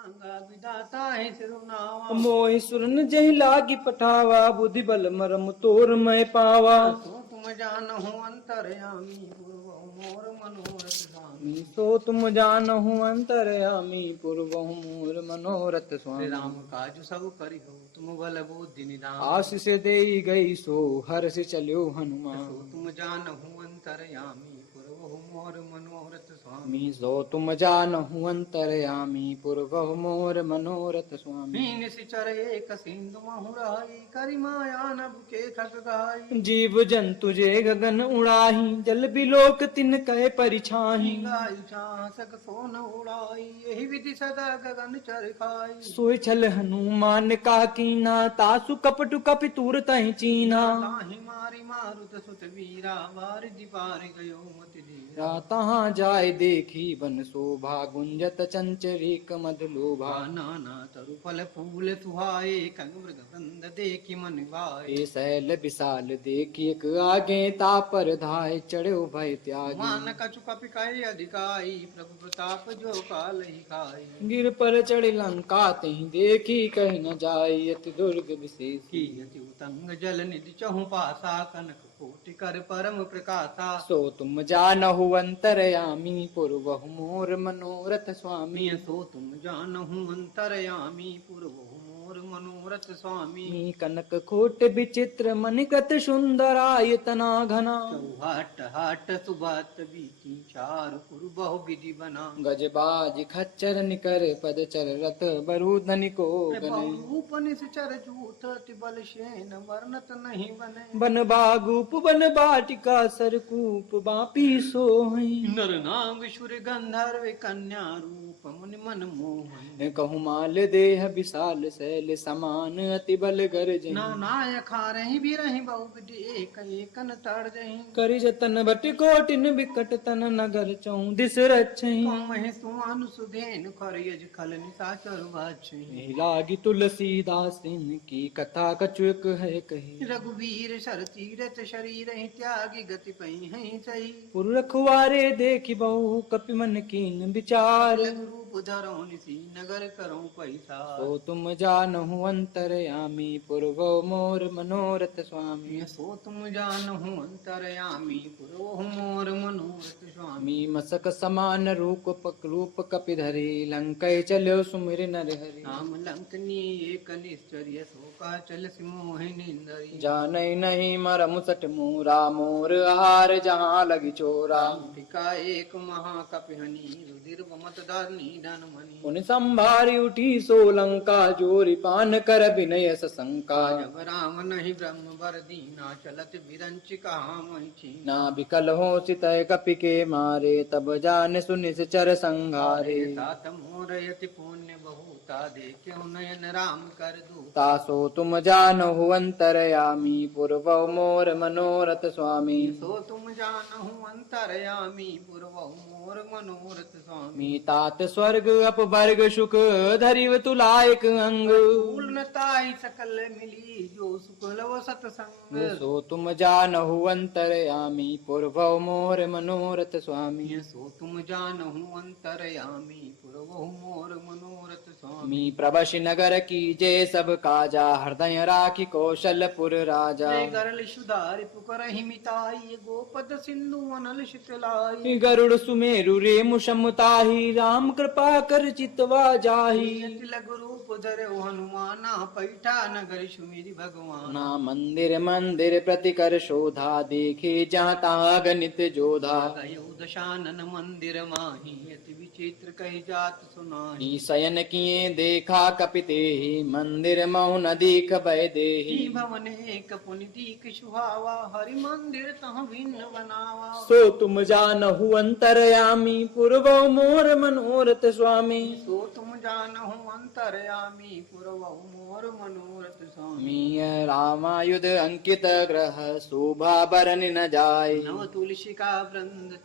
मांगा विदाता है सिरुनावा। मोहि सुरन जहि लागी पठावा, बुद्धि बल मरम तोर मैं पावा। सो तुम जानहु अंतर्यामी पूर्व मोर मनोरथ स्वामी। सो तुम जानहु अंतर्यामी, पूर्वहु मोर मनोरथ श्री स्वामी। राम काज सब करिहो तुम बल बुद्धि निधान। आशीष देई गई सो हर्ष चल्यो हनुमान। सो तुम जानहु अंतर्यामी पूर्व मोर मनोरथ स्वामी। सो तुम जानहु अंतर्यामी, पूर्वहु मोर मनोरथ स्वामी। मीन सिचर एक सिंधु महुराई करि माया नभ के थक गाई। जीव जंतु जे गगन उड़ाही, जल बिलोक तिन कहे परिछाही। गाई चासक सोन उड़ाई यही विधि सदा गगन चर खाई। सोई छल हनुमान का कीना, तासु कपटु कपि तूर तहि चीना। ताहि मारी मारुत सुत वीरा बार पार गयो मति धीरा। तहाँ जाय देखी बन शोभा, गुंजत चंचरिक मध लोभा। नाना तरु फल फूल सुहाए कंग मृग वृंद देखी मन भाए। ए शैल विशाल देखी एक आगे, तापर धाय चढ़ो भय त्यागी। मान कछु कपि कहे अधिकाई प्रभु प्रताप जो काल ही खाई। गिर पर चढ़ लंका तहि देखी, कहीं न जाय अति दुर्ग विशेष। की अति उतंग जल निधि चहु पासा कनक कोटि कर परम प्रकाशा। सो तुम जानहु अंतर्यामी, पूर्वहु मोर मनोरथ स्वामी। सो तुम जानहु अंतर्यामी पूर्व मोर मनोरथ स्वामी। कनक कोट विचित्र मणिकृत सुंदरायतना घना। चौहाट हाट सुबात बीती चारु पुर बहु विधि बना। गजबाज खच्चर निकर पद चर रथ बरूधनि को गने। रूप निश्चर जूथ अति बल शेन वर्णत नहीं बने। बन बागूप बन बाटिका सरकूप बापी सोहई। नर नाग सुर गंधर्व कन्या रूप मुनि मन मोहन। कहु माल देह विशाल शैल समान, अति बल गरजहि। नायक खारहि बिरहि बहु विधि एक एकन तर्जहि। करि जतन बट कोटिन विकट तन, नगर चौदिस रक्षहि। महि सुमन सुधेन खरयज खल निशाचर बाछहि। लागी तुलसीदास की कथा कछुक है कही। रघुवीर सर तीरथ शरीर ही त्यागी गति पई है सही। पुर रखवारे देखि बहु कपि मन कीन विचार। रूप धरो निसी नगर करो पैसा। सो तुम जानहु अंतर्यामी, पूर्व मोर मनोरथ स्वामी। सो तुम जानहु अंतर्यामी पूर्व मोर मनोरथ स्वामी। मसक समान रूप कपि धरि, लंकै चलो सुमिर नर हरि। नाम लंकनी एक निश्चर्य शोका चल सिमोहिनी इंदरी। जानै नहीं मरम सट मोरा, मोर आहार जहाँ लगी चोरा। टिका एक महाकपिहनी रुधिर मत धरनी धन मणि। उन संभारी उठी सोलंका, जोरी पान कर विनय सशंका। जब राम नहीं ब्रह्म वर दीना चलत बिरंच कहा मही। ना बिकल हो सितय कपि के मारे, तब जान सुनिस चर संघारे। तात मोर यति पुण्य बहुता देख्यो नयन राम कर दूता। तासो तुम जानहु अंतर्यामी, पूर्व मोर मनोरथ स्वामी। सो तुम जानहु अंतर्यामी पूर्व मोर मनोरथ स्वामी। तात स्वर्ग अपवर्ग सुख, धरिव तुलायक अंग। पूर्णताई सकल मिली जो सुख लव सतसंग। सो तुम जानहु अंतर्यामी, पूर्व मोर मनोरथ स्वामी। सो तुम जानहु अंतर्यामी पूर्व मोर मनोरथ स्वामी। प्रवश नगर की जय सब काजा, हृदय राखी कौशलपुर राजा। गरल सुधारि पुकर हिमिताई गोपद सिंधु अनल शीतलाई। गरुड़ सुमेरु रेमु समुताहि, राम कृपा कर चितवा जाहि। लघु रूप धरे हनुमाना पैठा नगर सुमेरि भगवान। ना मंदिर मंदिर प्रति कर शोधा, देखे जहाँ तहाँ गणित जोधा। गयो दशानन मंदिर माही अति विचित्र कही जात सुनाही। शयन किए देखा कपितेहि, मंदिर महु न दीख भय देहि। भवन एक पुनि दीख सुहावा हरि मंदिर तह भिन्न बनावा। सो तुम जानहु अंतर्यामी, पूर्व मोर मनोरथ स्वामी। सो तुम जानहु अंतर्यामी पूर्व मोर मनोरथ स्वामी। रामायुध अंकित ग्रह, शोभा बरन न जाय। नव तुलसी का वृंद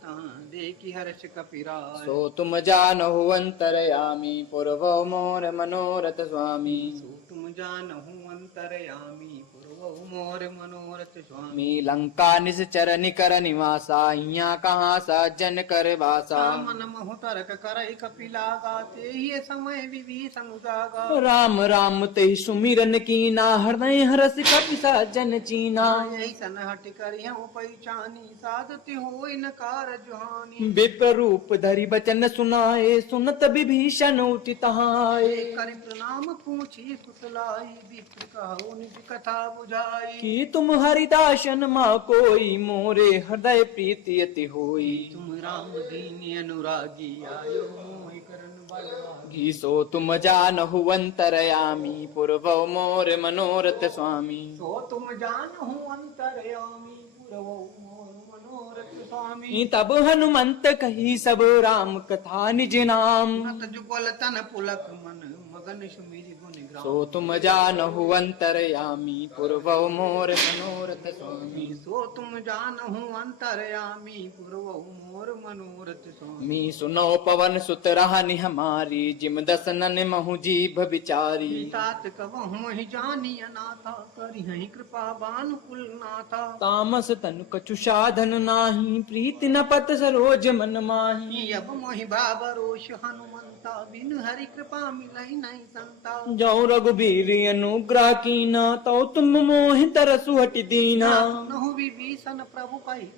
देखी हर्ष कपिराय। सो तुम जानहु अंतर्यामी, पूर्व मोर मनोरथ स्वामी। सो तुम जानहु अंतर्यामी पुरवहु मोर मनोरथ स्वामी मी लंका निश्चर निकर निवासा यहाँ कहाँ सज्जन कर वासा मन महु तरक करई कपिला गाते ये समय विभीषण जागा राम राम ते सुमिरन कीना हृदय हरस कपि सज्जन चीना यही सन हट कर पहचानी साधति होई न कारज हानि विप्र रूप धरि बचन सुनाए सुनत विभीषण उचित हाय कर प्रणाम पूछी कुशलाई विप्र कहो निज कथा बुझाई कि तुम हरिदासन माँ कोई मोरे हृदय प्रीति अति होई तुम राम दीन अनुरागी आयो मोहि करन बलवागी घीसो तुम जानहु अंतरयामी पूर्वव मोर मनोरथ स्वामी सो तुम जानहु अंतरयामी पुरवहु मोर मनोरथ स्वामी तब हनुमंत कही सब राम कथा निज नाम नत जुगल तन पुलक मन मगन सुमिरि गुण ग्राम सो तुम जानहु अंतरयामी पूर्वव मोर मनोरथ स्वामी सो तुम जानहु अंतरयामी पुरवहु मोर मनोरथ स्वामी मी सुनो पवन सुत रहनि हमारी जिम दसनन महु जीभ बिचारी तात कबहु ही जानी अनाथा करिहि कृपा बानुकुल नाथा तामस तनु कछु साधन नाही प्रीति न पत सरोज मन माही अब मोहि बाबरोष हनुमंता बिनु हरि कृपा मिलई नहीं संता जो रघुबीर अनुग्रह कीना तो तुम मोहि तरसु हटि दीना नहु विभीषण प्रभु कहि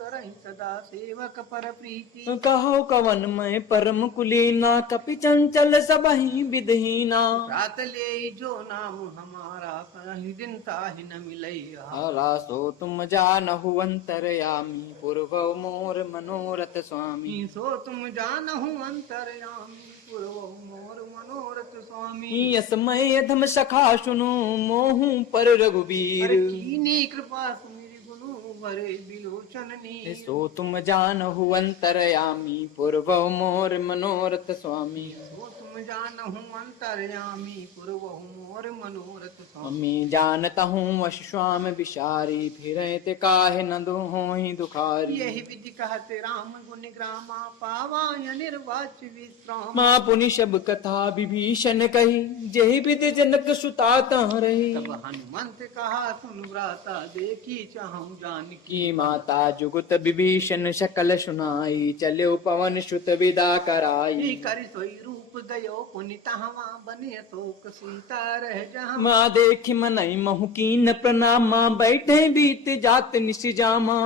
करहि सदा सेवक पर प्रीति कहो कवन मैं परम कुलीना कपि चंचल सबहि विधहीना रात ले जो नाम हमारा कहीं दिन ताहि न मिलई हरा सो तुम जानहु अंतरयामी पूर्वव मोर मनोरथ स्वामी सो तुम जानहु अंतरयामी पुरवहु मोर मनोरथ स्वामी यसमय अधम सखा सुनु मोहु पर रघुबीर कीनी कृपा सुमिरि गुनु भरे बिलोचन नीर सो तुम जानहु अंतरयामी पूर्वव मोर मनोरथ स्वामी सो तुम जानहु अंतरयामी पुरवहु मोर मनोरथ स्वामी स्वामी जानता हूँ अश्वाम विशारी फिरते काहे न दोहि दुखारी यही विधि कहते राम गुण ग्रामा पावाय निर्वाच विश्राम माँ पुनि शब कथा विभीषण कही जही विधि जनक सुता तह रही तब हनुमंत कहा सुन व्राता देखी चाहूं जानकी की माता जुगुत विभीषण सकल सुनाई चलो पवन सुत विदा कराई कर सोई रूप गयो पुनित हवा बने तो सीता रह जहाँ माँ देखी मनई महु कीन प्रणामा बैठे बीत जात निशिजामा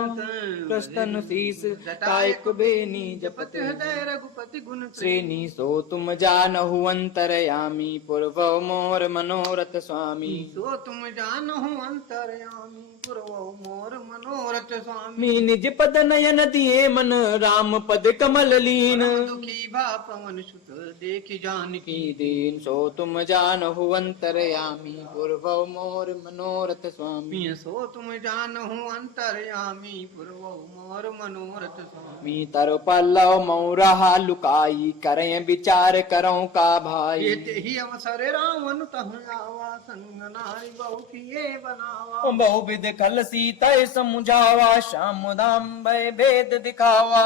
प्रस्तन शीस कायक बेनी जपत हृदय रघुपति गुण श्रेणी सो तुम जानहु अंतरयामी पूर्वव मोर मनोरथ स्वामी सो तुम जानहु अंतरयामी पुरवहु मोर मनोरथ स्वामी मी निज पद नयन दिए मन राम पद कमल लीन दुखी भा पवन सुत देखी जानकी की दीन सो तुम जानहु अंतरयामी पूर्वव मोर मनोरथ स्वामी सो तुम जानहु अंतरयामी पुरवहु मोर मनोरथ स्वामी मी तर पल्लव मौरा लुकाई करें विचार करो का भाई ये ही अवसर रावण तह आवा संग नारी बहु किए बनावा बहुविध कल सीता समुझावा श्याम दाम भय भेद दिखावा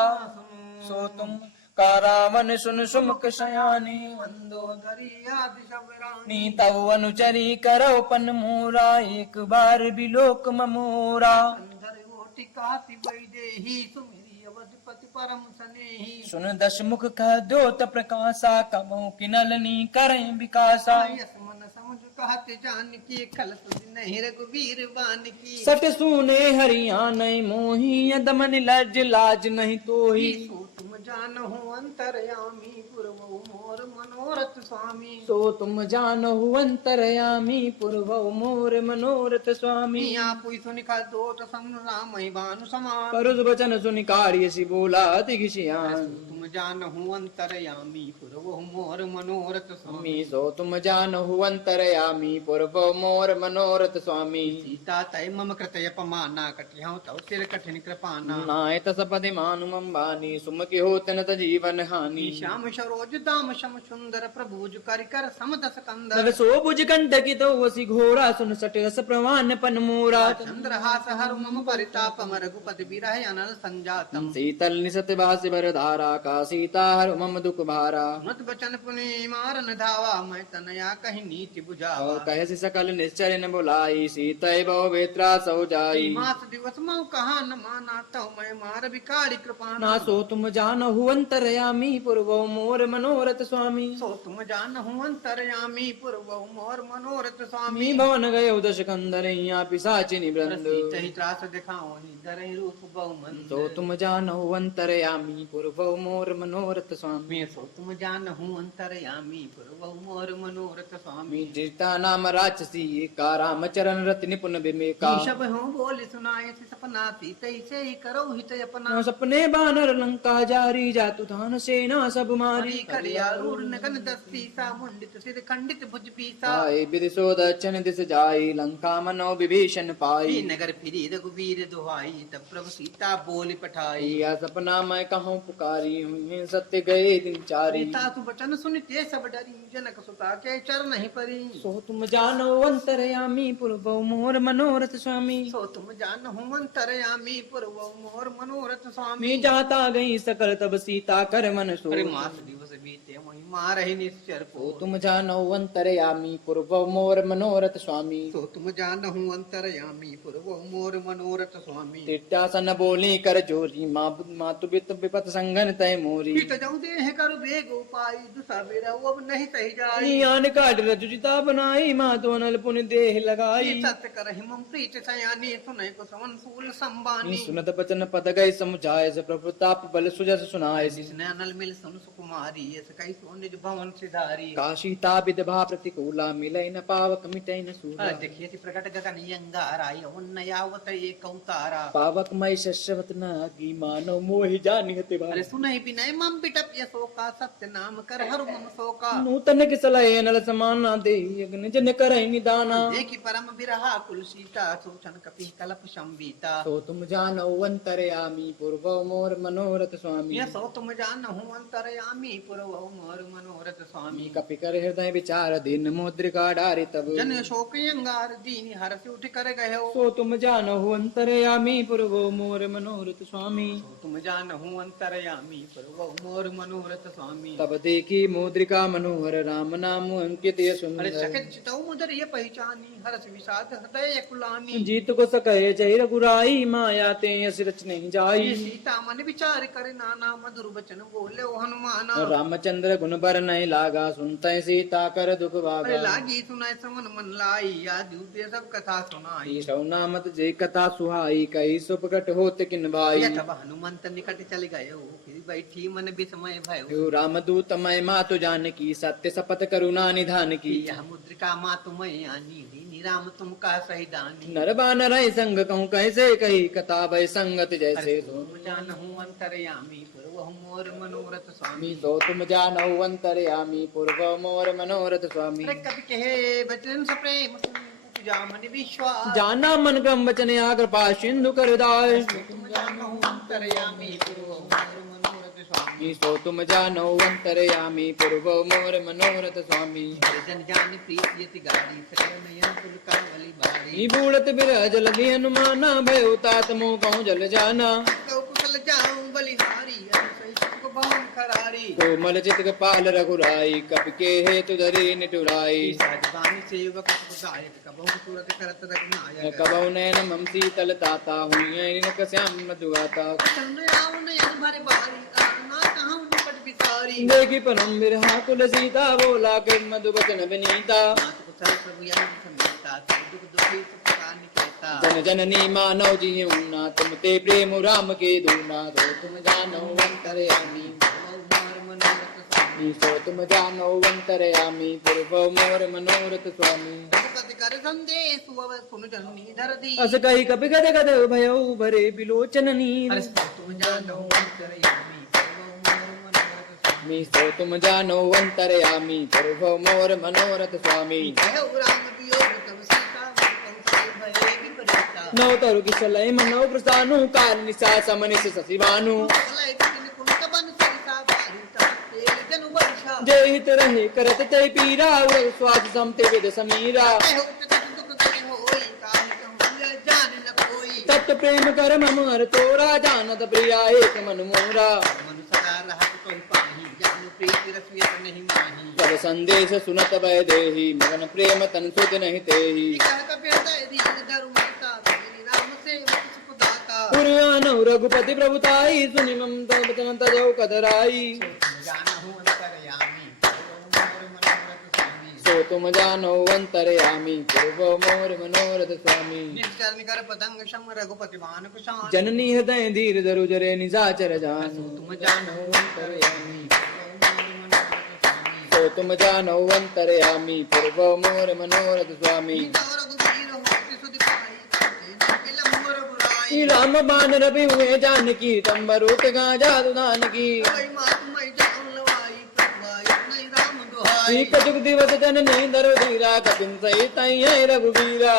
सो तुम कारावन सुन सुमुख शयानी मंदोदरी आदि सब रानी नी तव अनुचरी करो पन मोरा एक बार बिलोक ममोरा अंधर ओटि काति बैदेही सुमिरी अवधपति परम सनेही सुन दश मुख कह द्योत प्रकाशा कबो किनलनी करें विकासा यस मन समझ कहते जानकी खल तुझ नहीं रघुवीर बान की सट सुने हरियाणा मोही यदमन लज लाज नहीं तोही सो तुम जानहु अंतरयामी पुरवहु मोर मनोरथ स्वामी सो तुम जानहु अंतरयामी पूर्वव मोर मनोरथ स्वामी मिया पुई सुनिखा दोत सम राम भानु समान परुष वचन सुनि कारियसि बोला अति घिसियान तुम जानहु अंतरयामी पुरवहु मोर मनोरथ स्वामी स्वामी सो तुम जानहु अंतरयामी पूर्वव मोर मनोरथ स्वामी सीता तय मम कृतय पमाना कटिहौ तव सिर कठिन कृपाना नायत सपदि मानु मम्बानी सुमति होत न त जीवन हानि श्याम सरोज दाम शम सुंदर प्रभु बूझ कर समदस तब कंदर सो भुज कंटकी तो वसी घोड़ा सुन सट रस प्रवान पन मोरा चंद्रहास हर मम परितापम रघुपति बिरह अनल संजातम शीतल निसत बास बर धारा का सीता हर मम दुख भारा मत बचन पुनि मारन धावा मैं तनया कहीं नीति बुझावा और कह सकल निश्चर न बुलाई सीतय बहु बेत्रा सौ जाई मास दिवस मऊ कहा न माना तो मैं मार विकारी कृपा ना सो तुम जानहु अंतरयामी पूर्वो मोर मनोरथ स्वामी सो तुम जान हूँ अंतरयामी पूर्व मोर मनोरथ स्वामी मी भवन गयो दश कंदर पिसाचिनी वृंद चही त्रास दिखाओ दरहि रूप बहु मन तो तुम जानहु अंतरयामी पूर्वो मोर मनोरथ स्वामी सो तुम जान हूँ अंतरयामी पूर्व मोर मनोरथ स्वामी मी जीता नाम राक्षसी का रामचरण रति निपुण विवेका ईशब हूँ बोल सुनाए से सपना सीते से ही करो हित अपना न सपने बानर लंका जारी जातु धान सेना सब मारी हरी खड़िया रूढ़ नगन दस्ती सा मुंडित सिर खंडित भुज पीसा आए विदिशो दक्षिण दिश जाई लंका मनो विभीषण पाई नगर फिरी रघुवीर दुहाई तब प्रभु सीता बोल पठाई या सपना मैं कहूँ पुकारी हुई सत्य गए दिन चारी सीता तु बचन सुनते सब डरी जनक सुता के चरण ही परी सो तुम जानो अंतरयामी पूर्व मोर मनोरथ स्वामी सो तुम जान हूँ अंतरयामी पूर्व मोर मनोरथ स्वामी मी जाता गई सकल तब सीता कर मन सो अरे मास दिवस बीते वही मार ही निश्चर सो को तुम जानो अंतरयामी पूर्व मोर मनोरथ स्वामी सो तुम जान हूँ अंतरयामी पूर्व मोर मनोरथ स्वामी तिट्टासन बोली कर जोरी मातु बित विपत संगन तय मोरी पीत जाऊं देह कर बेग उपाय दुसा बेरा वो अब नहीं सही जाई आन काट रजुता बनाई मातो अनल पुन देह लगाई सत्य कर हिमम प्रीत सयानी सुनय को समन सूल संबानी सुनत बचन पद गए समुझाए से प्रताप बल सुजस सुनाए जिसने अनल मिल सुन सुकुमारी ऐसे कई सोनिज भवन सिधारी काशीता विधवा प्रतिकूला मिलय न पावक मिटय न सूला देखिए ती प्रकट गगन यंगार आई उन्नयावत एक अवतारा पावक मय शस्यवत न की मानव मोहि जानिहते अरे सुनहि बिनय मम पिटप यशोका सत्य नाम कर हर मम शोका नूतन किसलय नल समाना दे अग्नि जन करय निदाना देखी परम बिरहा कुल सीता सोचन कपि कलप संवीता तो तुम जानो अंतरयामी पूर्व मोर मनोरथ स्वामी ये सो तुम जान हूँ अंतरयामी पूर्व मोर मनोरथ स्वामी कपि कर हृदय विचार दिन मुद्रिका डारि तब जन शोक अंगार दीन हर्ष उठ कर गयो सो तुम जानो अंतरयामी पूर्व मोर मनोरथ स्वामी तुम जान हूँ अंतरयामी पूर्व मोर मनोरथ स्वामी तब देखी मुद्रिका मनोहर राम नाम अंकित ये अरे सुंदर चकित चितौ मुदर ये पहचानी हर्ष विषाद हृदय कुलानी जीत को सकय जय रघुराई माया ते यस रच नहीं जाई ये सीता मन विचार करे नाना मधुर बचन बोले ओ हनुमाना रामचंद्र गुण बर नहीं लागा सुनते सीता कर दुख अरे भागा लागी सुनाय समन मन लाई या दूते सब कथा सुनाई नामत जे कथा सुहाई कई सो प्रकट होत किन भाई ये तब हनुमंत निकट चल गयो फिर बैठी मन विस्मय भयो यो रामदूत मय मातु जानकी सत्य शपथ करुणा निधान की यह मुद्रिका मा तुम्हें आनी राम तुम का सही दानी नर बानर संग कहूँ कैसे कही कथा भय संगत जैसे तुम जान हूँ अंतरयामी पूर्व मोर मनोरथ स्वामी तो तुम जानो अंतरयामी पूर्व मोर मनोरथ स्वामी अरे कभी कहे बचन से प्रेम उपजा मन विश्वास जाना मन क्रम वचन या कृपा सिंधु कर दाय तुम जान हूँ अंतरयामी पूर्व मोर मनोरथ स्वामी सो तुम जानो अंतरयामी पूर्व मोर मनोरथ स्वामी जन जान प्रीति यति गाड़ी सकल नयन कुल का वली बारी बूढ़त बिरज लगी हनुमाना भय उतात मोह कहूँ जल जाना तो कुशल जाऊं बलिहारी सही को बहुम खरारी कोमल चित पाल रघुराई कपि के हेतु धरी निटुराई सहजवानी सेवक सुदायक कबहु सूरत करत रघुनायक कबौ नयन मम शीतल ताता हुई श्याम मधुगाता आऊं नयन भरे बारी ना कहूं निकट बिसारी देखी परम बिरहा कुल सीता बोला के मधुबचन विनीता नाथ कुशल प्रभु यन समेता दुख दुखी सुखा निकेता जन जननी मानव जीऊना तुम ते प्रेम राम के दूना तो तुम जानो अंतरयामी मोर मनोरथ स्वामी सो तुम जानो अंतरयामी पूर्व मोर मनोरथ स्वामी रघुपति कर संदेश सुअव सुन जननी धर दी अस कही कपि गद गद भयो भरे बिलोचन नीर अरे तुम जानो अंतरयामी सो तुम जानो अंतरयामी पूर्व मोर मनोरथ स्वामी भयो राम वियोग तब सीता कंसाई भये विपरीता नौ तरु किसलय मनौ प्रसानु काल निशा समनिस ससिवानु लय किन कुंत बन सरिता बारिता तेल जनु वर्षा जय हित रहे करत तय पीरा उर स्वाद समते वेद समीरा तप्त प्रेम कर ममर तोरा जानत प्रिया एक मन मोरा तब संदेश सुनत भय देहि मगन प्रेम तन सुध नहीं तेहि पुराण रघुपति प्रभुताई सुनि मम तन तजौ कदराई सो तुम जानो अंतरयामी पूर्व मोर मनोरथ स्वामी कर पतंग शम रघुपति मान कुशान जननी हृदय धीर धरु जरे निशाचर जान तुम जानो अंतरयामी सो तुम जानो अंतरयामी पूर्व मोर मनोरथ स्वामी राम बान रवि हुए जानकी तंबरूत गाजा दुदान की कजुग दिवस जन नहीं दरो धीरा कपिन सही तई है रघुवीरा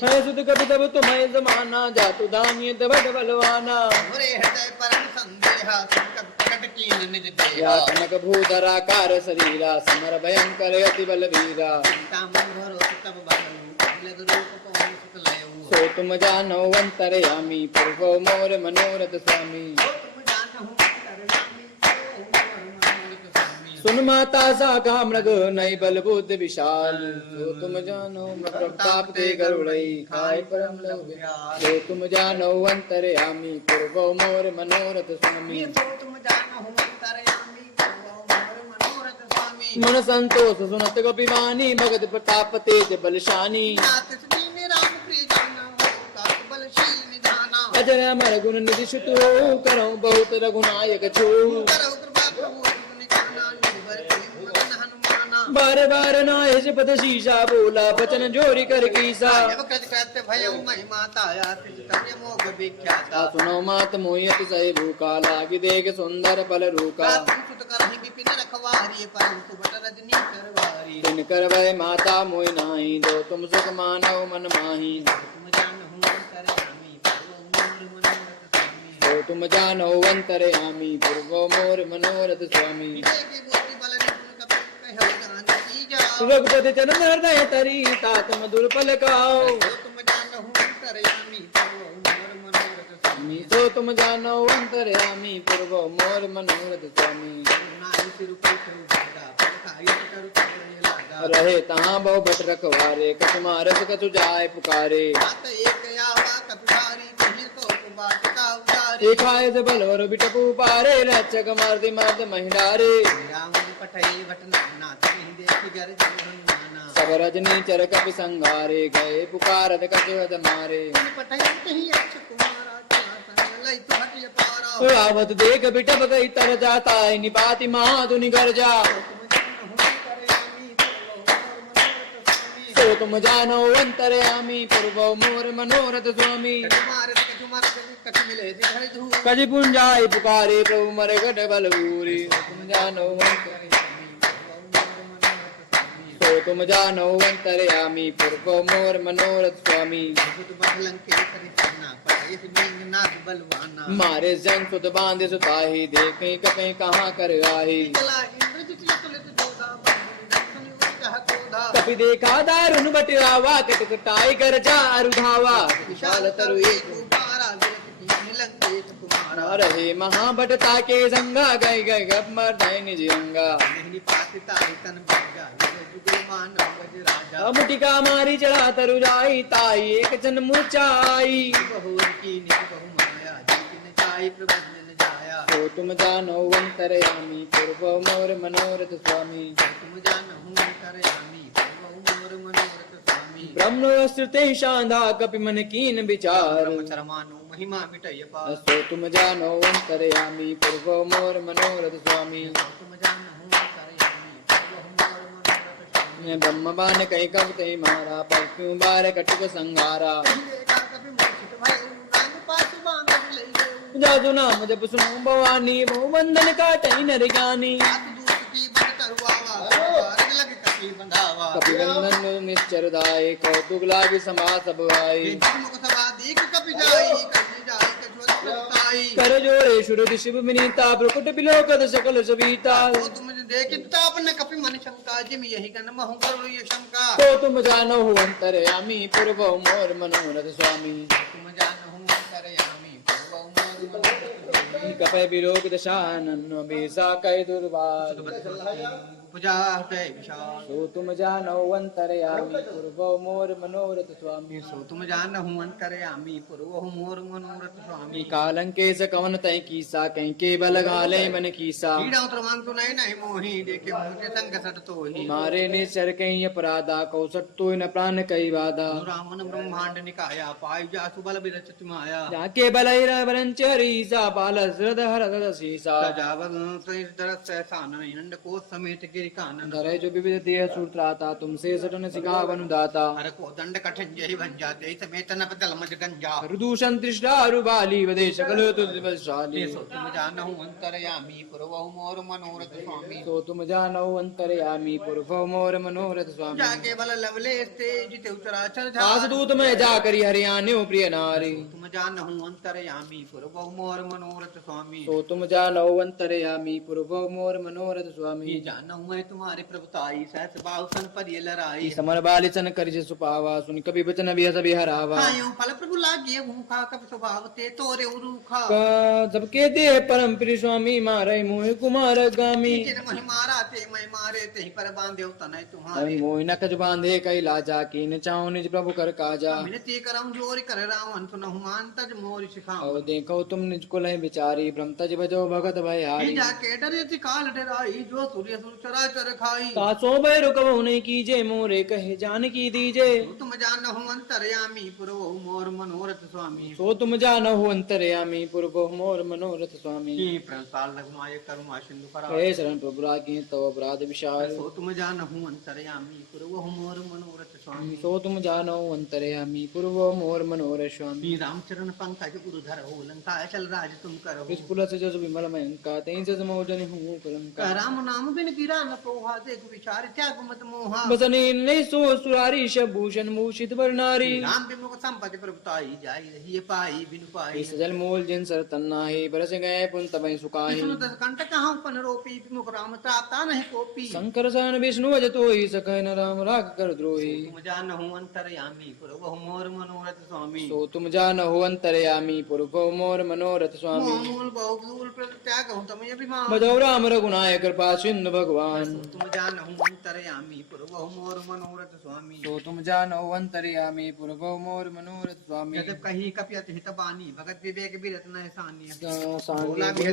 है सुध कभी तब तुम्हें जमाना जातु दानिय तब बलवाना या कनक भूधराकार शरीरा समर भयंकर अति बलवीरा सो तुम जानो अंतरयामी पूर्व मोर मनोरथ स्वामी सुन माता साका मृग नई बल बुद्ध विशाल सो तुम जानो प्रताप ते गरुड़ई खाए परम लघु सो तुम जानो अंतरयामी पूर्व मोर मनोरथ स्वामी मन संतोष सुनत गोपीवानी भगत प्रताप तेज बलशानी अजर अमर गुण निधि सुतु करो बहुत रघुनायक छू बार बार नायज पद शीशा बोला बचन जोरी कर कीसा सुनो मात मोहित सही भूखा लागी देख सुंदर पल रूका दिन कर वह माता मोहि नाही दो तुम सुख मानव मन माही तो तुम जानो अंतरयामी पूर्व मोर मनोरथ स्वामी रघुपति चरण हृदय तरी तात मधुर पल गाओ तो तुम जानो अंतरयामी पूर्व मोर मनोरथ स्वामी रहे तहाँ बहु भट रखवारे कछु मारस कछु जाय पुकारे खाए से बलवर बिटपू पारे रक्षक मारती मर्द महिलारे सब रजनी चर कपि संगारे गए पुकारत कछु मारे आवत देख बिटप गई तर जाता निपाति महाधुनि गर्जा तो तुम जानो अंतरयामी पूर्व मोर मनोरथ स्वामी कज पुंजाई पुकारे प्रभु मरे घट बलबूरी तुम जानो तो तुम जानो अंतरयामी पूर्व मोर मनोरथ स्वामी मारे जन सुत बांधे सुताही देखे कहीं कहाँ कर आही कपि देखा दारुण बटरावा कटकटाई कर जा अरुधावा विशाल तरु एक रहे महाभटता के संगा गए गए गप मर्दाई निज अंगा मुटिका मारी चढ़ा तरु जाई ताई एक जन मुचाई तो तुम जानो अंतरयामी पूर्व मोर मनोरथ स्वामी ब्रह्मश्रुते शांधा कपि मन कीन विचार महिमा मिटय सो तुम जानो अंतरयामी पूर्व मोर मनोरथ स्वामी ब्रह्म बान कई कब ते मारा पर क्यों बार कटुक संहारा जादू नाम जब सुनो भवानी वो बंधन काटई नर ज्ञानी कपिबंधन निश्चर दाय कौतुक लागी समा सब आए आई। कर जोड़े शुरुद शिव विनीता प्रकुट बिलोकत सकल सबीता। तो तुम देखता अपने कपि मन शंका जिम यही गन महु करुण ये शंका। तो तुम जानो अंतरयामी पूर्व मोर मनोरथ स्वामी। तुम जानहु अंतरयामी पूर्व मोर मनोरथ कपय बिलोक दशानन बेसा कई दुर्वार। उपजा है विशाल। तो तुम जानो अंतरयामी पूर्व मोर मनोरथ स्वामी। सो तुम जानहु अंतरयामी पूर्व मोर मनोरथ स्वामी। कालंकेश कवन तय कीसा कहीं के बल घाले मन कीसा। कीड़ा उतर मांग तो नहीं मोही देखे मुझे संग सट तो ही। मारे निश्चर कहीं अपराधा कौशट तो न प्राण कई बाधा। रामन ब्रह्मांड निकाया पाई जासु बल विरचित माया। जाके बलैरा बरंचरीसा बाल श्रद हर सीसा। हिरण्य को समेत गिरि कानन। धरे जो विविध देह सूत्राता तुमसे सटन सिखावन दाता। हर को दंड कठिन जय बन जाते समेत न बदल मज गंजा। रुदूषण तृष्णा रुबाली वदे सकल तुझाली। सो तुम जानहु अंतरयामी पूर्व मोर मनोरथ स्वामी। तो तुम जानो अंतरयामी पूर्व मोर मनोरथ स्वामी। जाके बल लवले तेज ते उचराचर दासदूत में जा करी हरियाण्यो प्रिय नारी। तुम जानहु अंतरयामी पूर्व मोर मनोरथ स्वामी। तो तुम जानो अंतरयामी पूर्व मोर मनोरथ स्वामी। जानहु मैं तुम्हारे प्रभुताई सहस बाहु सन पर ये लड़ाई। समर बालिचन करिज सुपावा सुन कवि वचन बिहस बिहरावा। खायो फल प्रभु लागे भूखा कब स्वभाव ते तोरे उरूखा। सबके देह परम प्रिय स्वामी मारे मोह कुमार गामी। जिन मोहि मारा ते मैं मारे ते पर बांधे तनय तुम्हारे। मोह न कज बांधे कई लाजा कीन चाहु निज प्रभु कर काजा। मिनति करम जोर कर रावण सुनहु मान तज मोर सिखाओ। और देखो तुम निज को लय विचारी ब्रह्म तज भजो भगत भयहारी। जाके डरे ति काल डराई जो सूर्य सुर चराचर खाई। तासो भय रुकबहु नहीं कीजे मोरे कहे जान की दीजे। तुम जानहु अंतरयामी पूर्व मोर मनोरथ स्वामी। सो तुम जानहु अंतरयामी पूर्व मोर मनोरथ स्वामी। प्रसाद लगमाय करुणा सिंधु करा। हे शरण प्रभु रागी तव अपराध विशाल। सो तुम जानहु अंतरयामी पूर्व मोर मनोरथ स्वामी। सो तुम जानहु अंतरयामी पूर्व मोर मनोरथ स्वामी। रामचरण पंकज गुरुधर हो लंका चल राज तुम करो। विस्फुल से जस विमल मयंका तें से समोजन हूँ कलंका। राम नाम बिन गिरा न सोहा देख विचार त्याग मत मोहा। बसने नहीं सो सुरारी शभूषण भूषित वर्णारी। राम विमुख संपत्ति प्रभुताई जाई रही पाई बिनु पाई। सजल मूल जिन सर तन्नाही बरस गए पुन तबई सुकाही। विष्णु दस कंठ कहाँ पन रोपी विमुख राम त्राता नहीं कोपी। शंकर सन विष्णु अज तोहि सकन राम राग कर द्रोही। तुम जानहु अंतरयामी पूर्व मोर मनोरथ स्वामी। सो तुम जानहु अंतरयामी पूर्व मोर मनोरथ स्वामी। मूल बहुल त्याग हूँ तमें अभिमान। बधो राम रघुनाय कृपा सिंधु भगवान। तुम जानहु अंतरयामी पूर्व मोर मनोरथ स्वामी। सो तुम जानहु अंतरयामी पूर्व मोर मनोरथ स्वामी। जब कही कपियत हित बानी भगत विवेक विरत न सानी। सांगे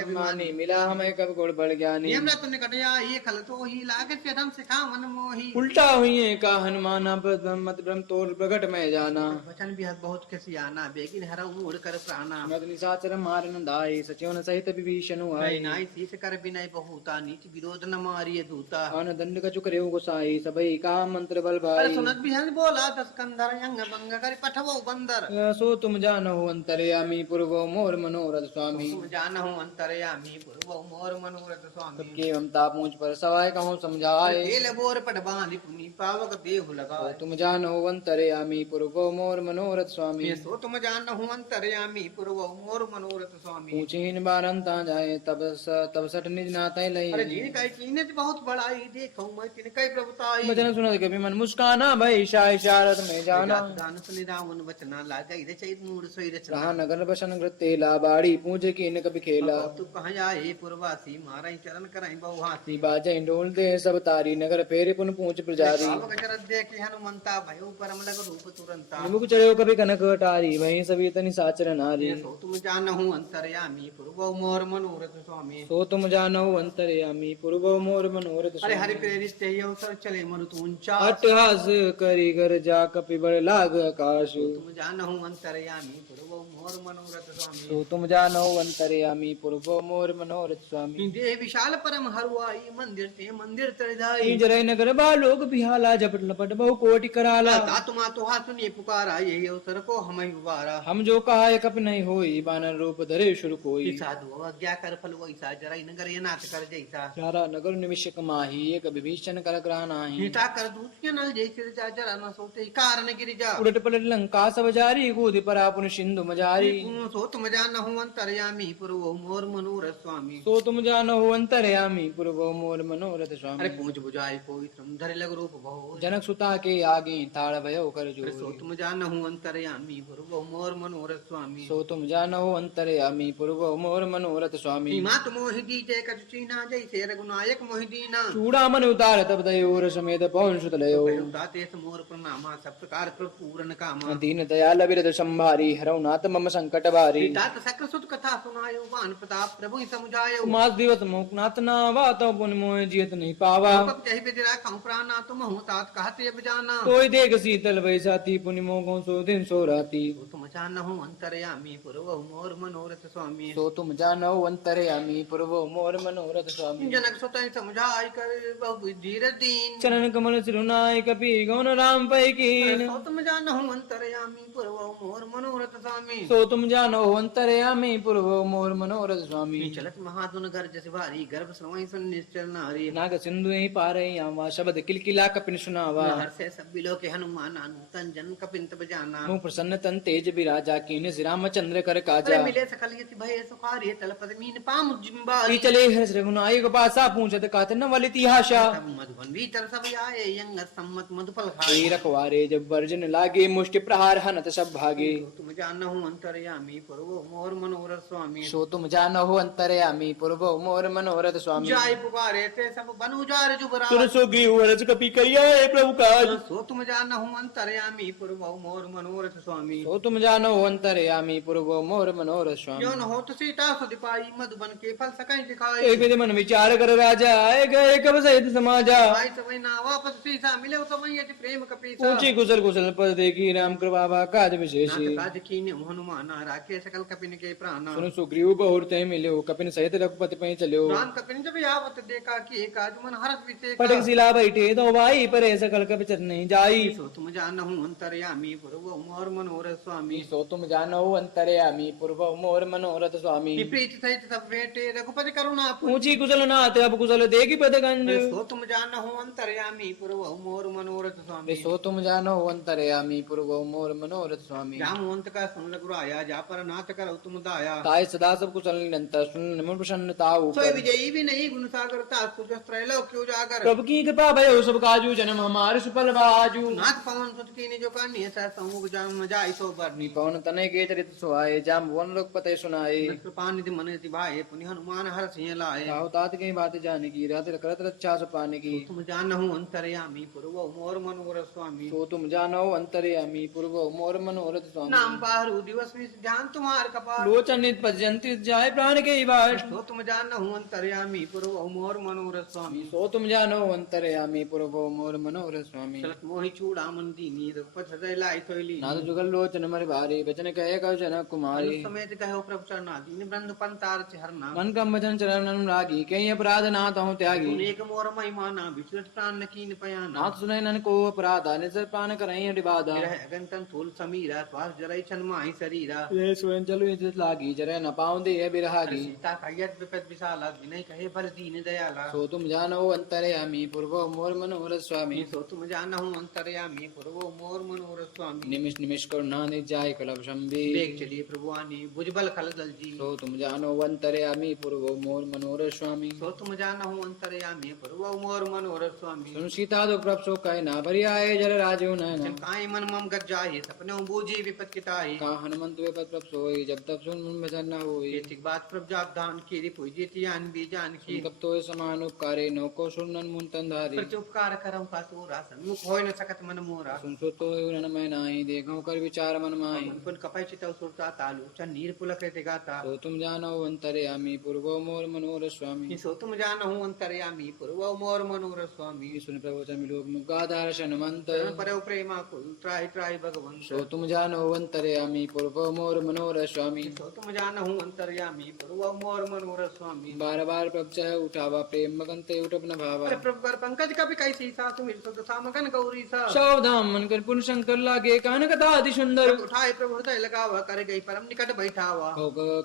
अभिमानी मिला हमें कब गुण बढ़ ज्ञानी। नियम तुमने कटया ये खल तो ही लागे से धम सिखा मन मोही। उल्टा हुई का हनुमाना मत ब्रह्म तोर प्रगट में जाना। वचन भी बहुत खसियाना बेगिन हर उड़ कर प्राणा। मद निशाचर मार न दाई सचिवन सहित विभीषण आई। नाई शीश कर विनय बहुता नीच विरोध न मारिय दूता। अन दंड कछु करे गोसाई सबई का मंत्र बल भाई। सुनत बिहन बोला दस कंधर यंग भंग कर पठवो बंदर। सो तुम जानहु अंतरयामी पूर्व मोर मनोरथ स्वामी। तुम जानहु अंतरयामी पूर्व मोर मनोरथ स्वामी। सबके ममता पूंछ पर सवाय कहूँ समझाए। तेल बोर पट बांधि पुनि पावक देहु लगाए। तुम जानहु अंतरयामी पूर्व मोर मनोरथ स्वामी। सो तुम जानहु अंतरयामी पूर्व मोर मनोरथ स्वामी। पूछीन बारंता जाए तब सठ निज नाते लई। अरे जिन कई कीने बहुत बड़ाई देखो मैं तिन कई प्रभुताई। वचन सुनत कभी मन मुस्काना भई शाय शारद में जाना। दान सुनि रावण वचना लागई रे चैत मूड सोई रचना। रहा नगर बसन ग्रतेला बाड़ी पूछ की न कभी खेला। तू कहाँ जाए पुरवासी मारई चरण करई बहुहासी। बाजे डोल दे सब तारी नगर फेरे पुन पूछ प्रजारी। पावक चरत देखि हनुमंता भयो परम लग रूप तुरंता। मुख चढ़ो कभी कनक टारी वहीं सभी तनि साचर नारी। सो तुम जानहु अंतरयामी पूर्व मोर मनोरथ स्वामी। सो तुम जानहु अंतरयामी पूर्व मोर मनोरथ अरे स्वामी। हरि प्रेरित ते अवसर चले मरुत ऊंचा। अट्टहास करी घर जा कपि बड़ लाग आकाश। तुम जानहु अंतरयामी पूर्व मोर मनोरथ स्वामी। सो तुम जानहु अंतरयामी पूर्व मोर मनोरथ स्वामी। देह विशाल परम हरुआई मंदिर ते मंदिर तरिधाई। जरय नगर बालोक बिहाला झपट लपट बहु कोटि कराला। तुमा तो हाथ सुनिए पुकारा यही अवसर को हम ही उबारा। हम जो कहा कप नहीं होई बानर रूप धरे शुर कोई। साधु अज्ञा कर फल वैसा जराई नगर ये नाथ कर जैसा। सारा नगर निमिष कमाही एक विभीषण कर ग्रह नाही। हिता कर दूत के नल जैसे जा जरा न सोते कारण गिरिजा। उलट पलट लंका सब जारी कूद परा पुन सिंधु मजा पुजारी। सो तुम जानहु अंतर्यामी पूर्व मोर मनोरथ स्वामी। सो तुम जानो अंतर्यामी पूर्व मोर मनोरथ अरे स्वामी। पूछ बुझाई कोई श्रम धर लग रूप भव। जनक सुता के आगे ताड़ भयो कर अरे सो जोरी। तुम जानहु अंतर्यामी पूर्व मोर मनोरथ स्वामी। सो तुम जानो अंतर्यामी पूर्व मोर मनोरथ स्वामी। मात मोहि दीजे कछु चीना जैसे रघुनायक मोहि दीना। चूड़ामन उतार तब दयोर समेत पवन सुत लयो। दाते मोर प्रणामा सब प्रकार पूरन कामा। दीन दयाल विरद संभारी हरौ नाथ मम संकट बारी। तात सक्र सुत कथा सुनायो बान प्रताप प्रभु समुझायो। मास दिवस मोकनाथ नावा तो पुन मोह जियत नहीं पावा। जहि बिधि राखौ प्राणा तुम हूँ तात कहते अब जाना। कोई देख शीतल बैसाती पुनि मोह सो दिन सो राती। सो तुम जानहु अंतर्यामी पूर्व मोर मनोरथ स्वामी। सो तुम जानो अंतर्यामी पूर्व मोर मनोरथ स्वामी। जनक सुत समझाई कर बहु धीर दीन। चरण कमल सिरुनाय कपि गौन राम पै कीन। सो तुम जानहु अंतर्यामी पूर्व मोर मनोरथ स्वामी। सो तुम जानो अंतर्यामी पूर्व मोर मनोरथ स्वामी। चलत महाधुन गर्ज भारी गर्भ श्रवण सुन निश्चल नारी। नाग सिंधु ही पारे आवा शब्द किलकिला कपिन सुनावा। हर्षे सब बिलो के हनुमान नूतन जन कपिन तब जाना। मुख प्रसन्न तन तेज विराजा कीन श्री रामचंद्र कर काजा। अरे मिले सकल यति भय सुखारी तलपत मीन पाम जिम्बारी। चले हर्ष रघुनायक पासा पूछत कात न वल इतिहासा। सब मधुबन भीतर सब आए यंग सम्मत मधुफल खाए। हे रखवारे जब वर्जन लागे मुष्टि प्रहार हनत सब भागे। तुम जानहु अंतर्यामी पूर्व मोर मनोरथ स्वामी। सो तुम जानहु अंतर्यामी पूर्व मोर मनोरथ स्वामी। जाय पुकारे ते सब बनु जार जुबरा। सुर सुग्रीव हर्ष कपि करिया हे प्रभु काज। सो तुम जानहु अंतर्यामी पूर्व मोर मनोरथ स्वामी। सो तुम जानो अंतर्यामी पूर्व मोर मनोरथ स्वामी। जो न हो तो सीता सुदिपाई मधुबन के फल सकई दिखाई। एक विधि मन विचार कर राजा आए गए कब सहित समाजा। भाई समय ना वापस सीसा मिले समय यति प्रेम कपीसा। ऊंची कुशल कुशल पद देखी राम कृपा बा काज विशेषी। नाथ काज कीन्य हनुमाना राखे सकल कपिन के प्राणा। सुन सुग्रीव बहुत मिल्यो कपिन सहित रघुपति पै चल्यो। राम कपिन जब आवत देखा कि काज मन हरत विते। पटक शिला बैठे तो भाई परे सकल कपि चर नहीं जाई। सो तुम जानहु अंतर्यामी पूर्व मोर मनोरथ स्वामी। सो तुम जानो अंतर्यामी पूर्व मोर मनोरथ स्वामी। प्रीति सहित सब बेटे रघुपति करुणा। ऊंची कुशल नाथ अब कुशल देखी पद गंज। सो तुम जानहु अंतर्यामी पूर्व मोर मनोरथ स्वामी। सो तुम जानो अंतर्यामी पूर्व मोर मनोरथ स्वामी। जामवंत का सुन लग आया जा पर नाथ करो तुम दाया। ताय सदा सब कुशल निरंतर सुन मन प्रसन्नता सोई विजयी भी नहीं गुण सागर तासु त्रैलोक क्यों जागर। प्रभु की कृपा भयो सब काजू जन्म हमारे सुफल बाजू। नाथ पवन सुत की जो कान्य सह समूह जाम जाय सो बरनी। पवन तनय के चरित सुहाए जाम वन लोक पते सुनाए। कृपा निधि मन भाई पुनि हनुमान हर सिंह लाए। ताऊ तात के बात जाने की रात करत रक्षा पाने की। तुम जानहु अंतर्यामी पूर्व मोर मनोरथ स्वामी। सो तुम जानो अंतर्यामी पूर्व मोर मनोरथ स्वामी। नाम पारु दिवस में ध्यान तुम्हार कपाल। लोचन नित पर्यंत जाय प्राण के बाट। सो तुम जानहु अंतर्यामी पूर्व मोर मनोरथ स्वामी। सो तुम जानो अंतर्यामी पूर्व मोर मनोरथ स्वामी। चलत मोहि चूड़ामन दीनी रघुपति हृदय लाई थोइली। नाथ जुगल लोचन मर भारी बचन कहे कव जनक कुमारी। समेत कहो प्रभु चरणा दीन बंधु पंतार हरना। मन कम वचन चरण रागी कई अपराध नाथ हूँ त्यागी। एक मोर महिमाना विचलित प्राण कीन पयाना। नाथ सुनय नन को अपराधा निसर प्राण करई हरिबाधा। अगंतन थूल समीरा श्वास जरई छन माहि शरीरा। ये स्वयं चलु इज्जत लागी जरे न पाऊं दे बिरहागी। सीता कहियत विपद विशाला विनय कहे बल दीन दयाला। सो तुम जानो अंतर्यामी पूर्व मोर मनोरथ स्वामी। सो तुम जानहु अंतर्यामी पूर्व मोर मनोरथ स्वामी। निमिष निमिष करुणा निजाय कलभ शंभी। वेग चलिए प्रभुआनी भुजबल खल दल जी। सो तुम जानो अंतर्यामी पूर्व मोर मनोरथ स्वामी। सो तुम जानहु अंतर्यामी पूर्व मोर मनोरथ स्वामी। सुन सीता दो प्रभ सो कह ना भरी आए जल राजो नैना। काई मन मम गज्जाहि सपने बूझी विपत किताई। का हनुमंत वे पद प्रभ सोई जब तब सुन मन भजन न होई। ये ठीक बात प्रभ जाप दान की रिपुई जीती आन भी जान की। कब तो समान उपकारे नो को सुनन मुन तंधारी। प्रत्युपकार करम पातुरा सन्मुख होय न सकत मन मोरा। सुन सो तो नन मैं नाही देखो कर विचार मन माही। पुन कपै चितौ सुरता तालु चन नीर पुलक रे गाता। सो तुम जानो अंतर्यामी पूर्व मोर मनोरथ स्वामी। सो तुम जानहु अंतर्यामी पूर्व मोर मनोरथ स्वामी। सुन प्रवचन मिलो मुगाधार शनमंत। परौ प्रेमा कुल त्राहि त्राहि भगवंत। सो तुम जानो अंतर्यामी पूर्व मोर मनोरथ स्वामी। सो तुम जानहु अंतर्यामी पूर्व मोर मनोरथ स्वामी। बार बार प्रभ चह उठावा प्रेम मगन ते उठ न भावा। अरे प्रभु कर पंकज कपि कैसी सा सुमिर सुत सामगन गौरी सा। सावधान मन कर पुन शंकर लागे कान कथा अति सुंदर। उठाए प्रभु हृदय लगावा कर गई परम निकट बैठावा।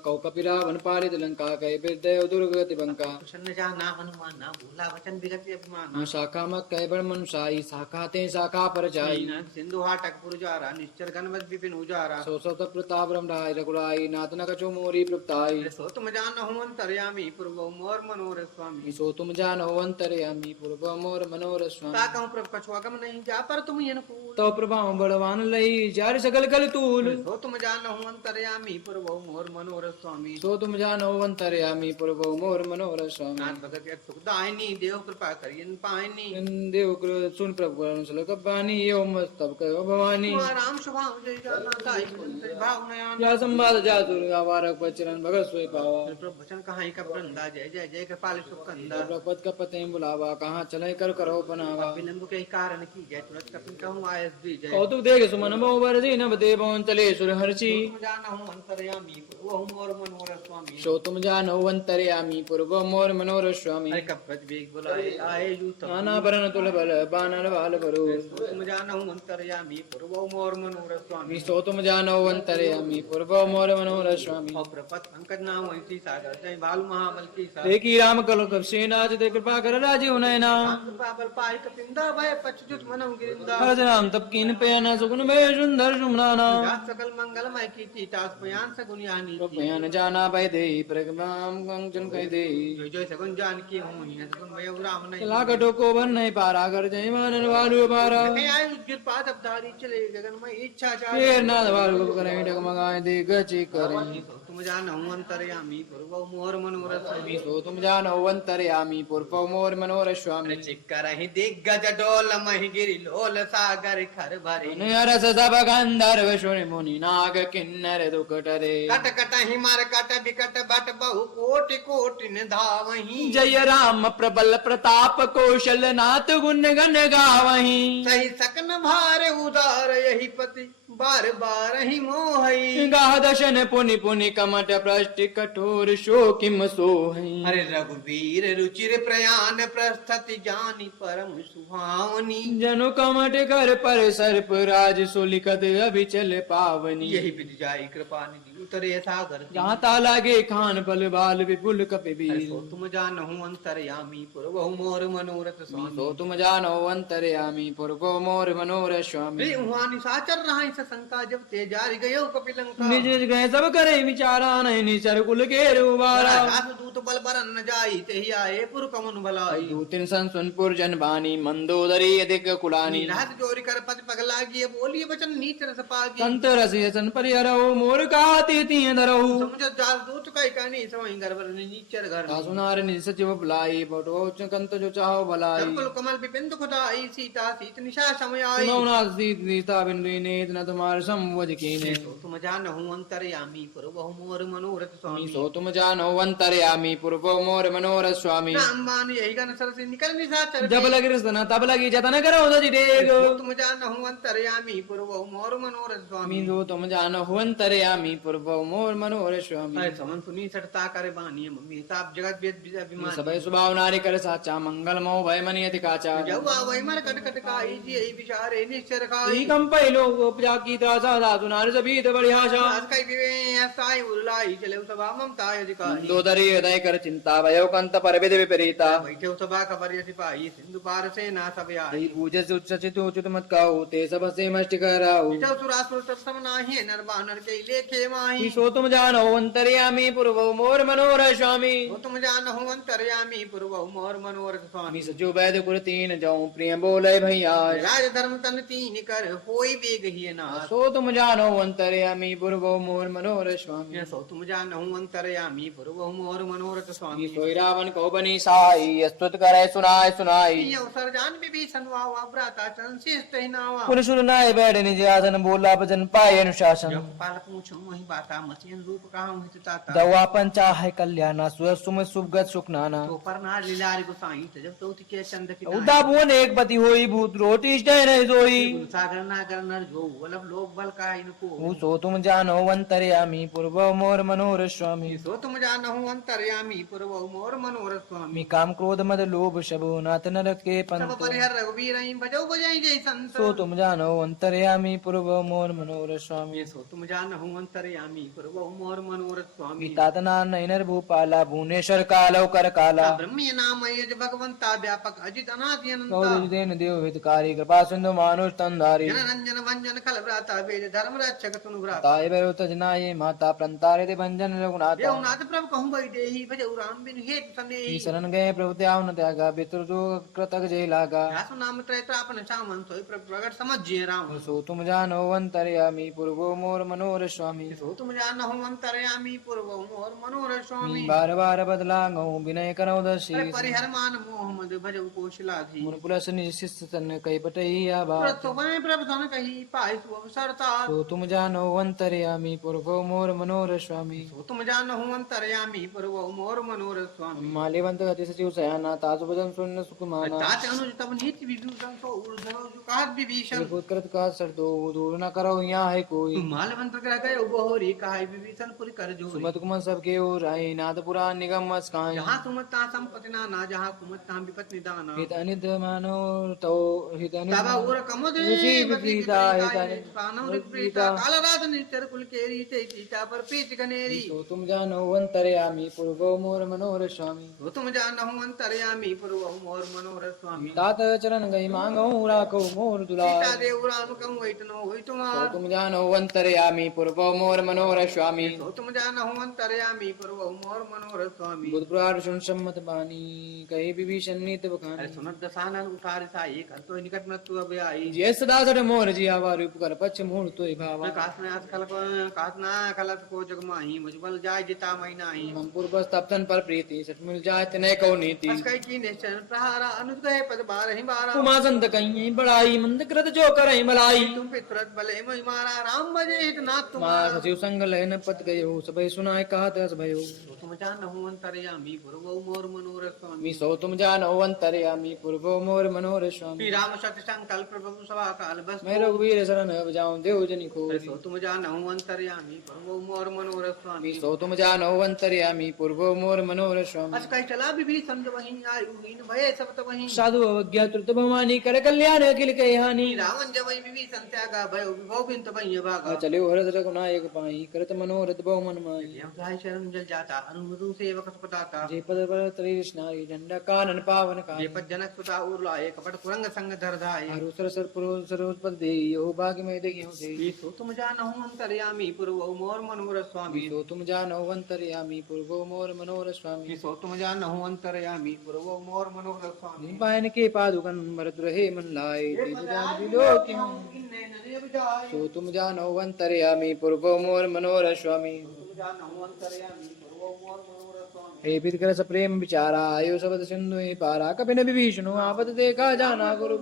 कौ कपिरावन पारित लंका कई बिरदेव दुर्गति बंका। प्रसन्न जाना हनुमान ना भूला वचन विगत अभिमान। शाखा मत कह बड़ मनुषाई शाखा ते शाखा पर जाई। सिंधु हाटक पुरजारा निश्चर गणवत विपिन उजारा। सो सो तप प्रताप रमणाय रघुराई नाथ न कछु मोरी प्रपताई सो तुम जानहु अंतर्यामी पूर्व मोर मनोरथ स्वामी सो तुम जानो अंतर्यामी पूर्व मोर मनोरथ स्वामी ताकहु प्रभ कछु अगम नहीं जा पर तुम अनुकूल तो प्रभाव बड़वान लई जार सकल कल तूल सो तुम जानहु अंतर्यामी पूर्व मोर मनोरथ स्वामी सो तुम जानो अंतर्यामी पूर्व मोर मनोरथ स्वामी नाथ भगत के सुखदायिनी देव कृपा करियन पायनी देव कृ सुन प्रभु श्लोक बानी यो मस्तब कहो भवानी राम शुभाम जय जाना साई कुंत भाव नयन या संवाद जा दुर्गा वारक बचरन भगत सोई पावा प्रभु वचन कहाई का वृंदा जय जय जय कृपाल सुकंदा प्रपद का पते बुलावा कहाँ चले कर करो बनावा विलंब के कारण की जय तुरंत कपिन कहूँ आयस दी जय कौतुक देख सुमन बहु बरसी नभ दे पवन चले सुर हर्षि तुम जानहु अंतर्यामी पूर्व मोर मनोरथ स्वामी सो तुम जानो अंतर्यामी पूर्व मोर मनोरथ स्वामी हरे कपट वेग बुलाए आए यूत नाना बरन तुल बल बानर बाल भरो तुम जानहु अंतर्यामी पूर्व मोर मनोरथ स्वामी सो तुम जानो अंतर्यामी पूर्व मोर मनोरथ स्वामी और प्रपत पंकज नाम ऐसी सागर जय बाल महाबल की सा देखी राम कल कब सेनाज दे कृपा कर राजीव नयना कृपा बल पाई कपिंदा भय पचजुत मनम गिरिंदा हर नाम तब कीन पयना सुगुन भय सुंदर सुमनाना जात सकल मंगलमय की तीतास पयान सगुनियानी भयन जाना भय दे प्रगमाम कंचन कह दे जय जय सगुन जान की हूँ नियत सगुन भय राम नहीं लाखटो को भर नहीं पारा कर जय मानन वालु पारा मैं आयु उज्जवल पाद अवधारी चले गगन में इच्छा चाहे शेर नाद वालु करें डगमगाए दे गची करें तुम जानहु अंतर्यामी पूर्व मोर मनोरथ स्वामी सो तुम जानो अंतर्यामी पूर्व मोर मनोरथ स्वामी चिक्कर ही दिग्गज डोल मही गिरि लोल सागर खर भरे रस सब गंधर्व शुनि मुनि नाग किन्नर दुकटरे कट कट हिमार कट विकट बट बहु कोटि कोटि न धावही जय राम प्रबल प्रताप कौशल नाथ गुण गण गावही सही सकन भार उदार यही पति बार बार ही मोहई गाह दशन पुनि पुनि कमट प्रष्टि कठोर शोकिम सोहई हरे रघुवीर रुचिर प्रयाण प्रस्थति जानी परम सुहावनी जनु कमट कर पर सर्प राज सुलिखत अभिचल पावनी यही विधि जाई कृपा निधि उतरे सागर जहाँ ताला गे खान बल बाल विपुल कपिबीर सो तुम जानहु अंतर्यामी पूर्व मोर मनोरथ स्वामी सो तुम जानो अंतर्यामी पूर्व मोर मनोरथ स्वामी उहानी साचर रहा शंका जब ते जारी गयो कपिलंका निज गए सब करे विचारा नहीं निचर कुल के रुबारा दूत बल बरन न जाई तेहि आए पुर कमन भलाई दूतिन संसुनपुर जन बानी मंदोदरी अधिक कुलानी रात जोरी कर पद पगला गिए बोलिए वचन नीच रस पागी संत रसिय सन परिहरऊ मोर काति तिय धरऊ समझ जाल दूत कई कानी समय गर्भ नीचर घर सुनार निज सचिव बुलाई बटो कंत जो चाहो भलाई कुल कमल विपिंद खुदाई सीता सीत निशा समय आई सुनौना सीता बिंदु नेत न तुम्हार संवज कीने तुम जानहु अंतर्यामी पूर्व मोर मनोरथ स्वामी सो तुम जानो अंतर्यामी पूर्व मोर मनोरथ स्वामी रामबान यही गन सरसी निकल निशाचर जब लगी रसन तब लगी जतन करो दजी देग तुम जानहु अंतर्यामी पूर्व मोर मनोरथ स्वामी सो तुम जानो अंतर्यामी पूर्व मोर मनोरथ स्वामी समन सुनी सटता करे बानी मम्मी साब जगत वेद अभिमान सबय स्वभाव नारी कर साचा मंगल मोह भय मनि अति काचा जवा वही मर कट कट काई जी यही विचारे निश्चर खाई कम पहलो उपजा की त्रासा दासु नारी सभीत बढ़ियाशा कई विवे साई उरलाई चले सभा ममता अधिकारी दोदरी हृदय कर चिंता भयो कंत पर विधि विपरीता बैठे सभा खबर सिपाही सिंधु पार से ना सब आई पूज उच्चित उचित मत काऊ ते सब से मष्ट कराऊ सुरासुर तत्सम नाही नर बानर के लेखे माही सो तुम जानो अंतर्यामी पूर्व मोर मनोरथ स्वामी तुम जानहु अंतर्यामी पूर्व मोर मनोरथ स्वामी सजो वैद कुल तीन जाऊं प्रिय बोले भैया राज धर्म तन तीन कर होई बेग ही ना सो तुम जानो अंतर्यामी पूर्व मोर मनोरथ स्वामी सो तुम जानहु अंतर्यामी पूर्व मोर मनोरथ स्वामी सोई रावण को बनी साई स्तुत करे सुनाय सुनाई अवसर जान विभीषण वावा भ्राता संशिष्ट ही नावा पुरुष नाय बैठ निज आसन बोला भजन पाए अनुशासन पाल पूछो वही बाता मसीन रूप कहा हित ताता दवा पंचा है कल्याणा सुर सुम सुभगत सुख नाना तो परनार लीलारि गोसाई जब तो के चंद की उदा भुवन एक पति होई भूत रोटी नहीं सोई सागर नागर नर जो वल्लभ लोक बल का इनको सो तुम जानो अंतर्यामी पूर्व मोर मनोरथ स्वामी सो तुम जानहु अंतर्यामी पूर्व मोर मनोरथ स्वामी काम क्रोध मद लोभ शबो नाथ नर के सब पंत परिहर रघुवीर बजो बजाई जय संत सो तुम जानो अंतर्यामी पूर्व मोर मनोरथ स्वामी सो तुम जानहु अंतर्यामी अंतर्यामी पूर्व मोर मनोरथ स्वामी तात नैनर भूपाला भुवनेश्वर कालव कर काला ब्रह्मी नाम यज भगवंता व्यापक अजित अनादि अनंता कौरजदेन देव हितकारी कृपा सिंधु मानुष तंधारी जन रंजन भंजन खल भ्राता वेद धर्म रक्षक तुनु भ्राता ताय भैरव तजनाये माता प्रंतारे ते भंजन रघुनाथ देवनाथ प्रभु कहूँ वही देही भजऊ राम बिन हेतु सने शरण गए प्रभु त्याग न त्यागा पितृ जो कृतक जय लागा यासु नाम त्रैत्रापन सामन सोई प्रगट समझिए राम सो तुम जानो अंतर्यामी पूर्वो मोर मनोर स्वामी सो तुम जान हूँ अंतर्यामी पूर्व मोर मनोरथ स्वामी बार बार बदला गौ विनय करो दर्शी अरे परिहर मान मोह मद भजऊ कौशलाधि मुन पुलस निशिष्ट तन कई पटई आबा प्रतो बने प्रभु धन कही पाई सु अवसरता सो तुम जानो अंतर्यामी पूर्वो मोर मनोर स्वामी सो तुम जान हूँ अंतर्यामी पूर्व मोर मनोरथ स्वामी मालेवंत गति सचिव सयाना ताजु भजन सुन सुकुमाना तात अनुज तब नित विभूषण सो ऊर्ध्व जुकात विभीषण कृत का सर दो दूर न करो यहाँ है कोई मालवंत ग्रह गए उबहोरी कहा विभीषण पुर कर जो सुमत कुमत सबके ओर राही नाद पुरा निगम मस्काई जहाँ सुमत ता संपत्ति नाना जहाँ कुमत ता विपत निदाना हित अनित मानो तो हित तबा अनित उर कमुदे रुचि विपरीता हित अनित पानव विपरीता कालरात नित्यर कुल केरी ते सीता पर पीच गनेरी सो तुम जानो अंतर्यामी पूर्वो मोर मनोर स्वामी वो तुम जान हूँ अंतर्यामी पूर्व मोर मनोरथ स्वामी तात चरण गई मांगो राखो मोर दुलार सीता देव राम कहूँ वैतनो होई सो तुम्हार तुम जानो अंतर्यामी पूर्वो मोर मनोर स्वामी तो तुम जान हूँ अंतर्यामी पूर्व मोर मनोरथ स्वामी बुध पुराण सुन सम्मत बानी कही विभीषण नीत अरे बखानी सुनत दसानन उठार साई कर तो निकट मृत्यु अब आई जय सदा सर मोर जियावा रूप कर पछ मूल तो भावा कासना खल को कासना खलत को जग माही मुझबल जाय जिता मई नाही हम पूर्व तप्तन पर प्रीति सच मिल जाए तने को नीति अस्कै की निश्चय प्रहारा अनुज गए पद बार ही बारा उमा संत कहीं बड़ाई मंद कृत जो करई मलाई तुम पितरत भले मई मारा राम बजे हित नाथ मां तुम्हारा सचिव संग लहन पत गयो सबई सुनाए कहा तस भयो तो तुम जान हूँ अंतर्यामी पूर्व मोर मनोरथ स्वामी मी सो तुम जानो अंतर्यामी पूर्वो मोर मनोर स्वामी श्री राम सत्य संकल्प प्रभु सभा काल बस मैं रघुवीर शरण अब जाऊं देव जनि को अरे सो तुम जान हूँ अंतर्यामी पूर्व मोर मनोरथ स्वामी मी सो तुम जानो अंतर्यामी पूर्वो मोर मनोर स्वामी अस्कै चला विभीषण वही आयुहीन भये सब तब वही साधु अवज्ञा तुरत भवानी कर कल्याण अखिल के हानि रावण जब विभीषण त्यागा भयो विभव बिंत भय भागा चले हरत रघुनायक पाई करत मनोरथ बहु मन माई यमराज शरण जल जाता अनुमदु सेवक सुपदाता जे पद पर त्रिश नारी झंडा कानन पावन का ये पद जनक सुता उर लाए कपट कुरंग संग धर धाए हरु सर सर पुरो सरोज दे यो भाग्य में देखियो से ये सो तुम जान हूँ अंतर्यामी पूर्व मोर मनोरथ स्वामी सो तुम जानो अंतर्यामी पूर्वो मोर मनोर स्वामी ये सो तुम जान हूँ अंतर्यामी पूर्व मोर मनोरथ स्वामी पायन के पादुकन भरत रहे मन लाए तीज जान बिलो क्यों किन्ने नरेब जाए सो तुम जानो अंतर्यामी पूर्वो मोर मनोर स्वामी तुम जान हूँ अंतर्यामी पूर्व मोर मनोरथ स्वामी हे पित कर प्रेम विचारा आयो शब्द सिंधु ही पारा कपिन विभीषण आपत देखा जाना गुरु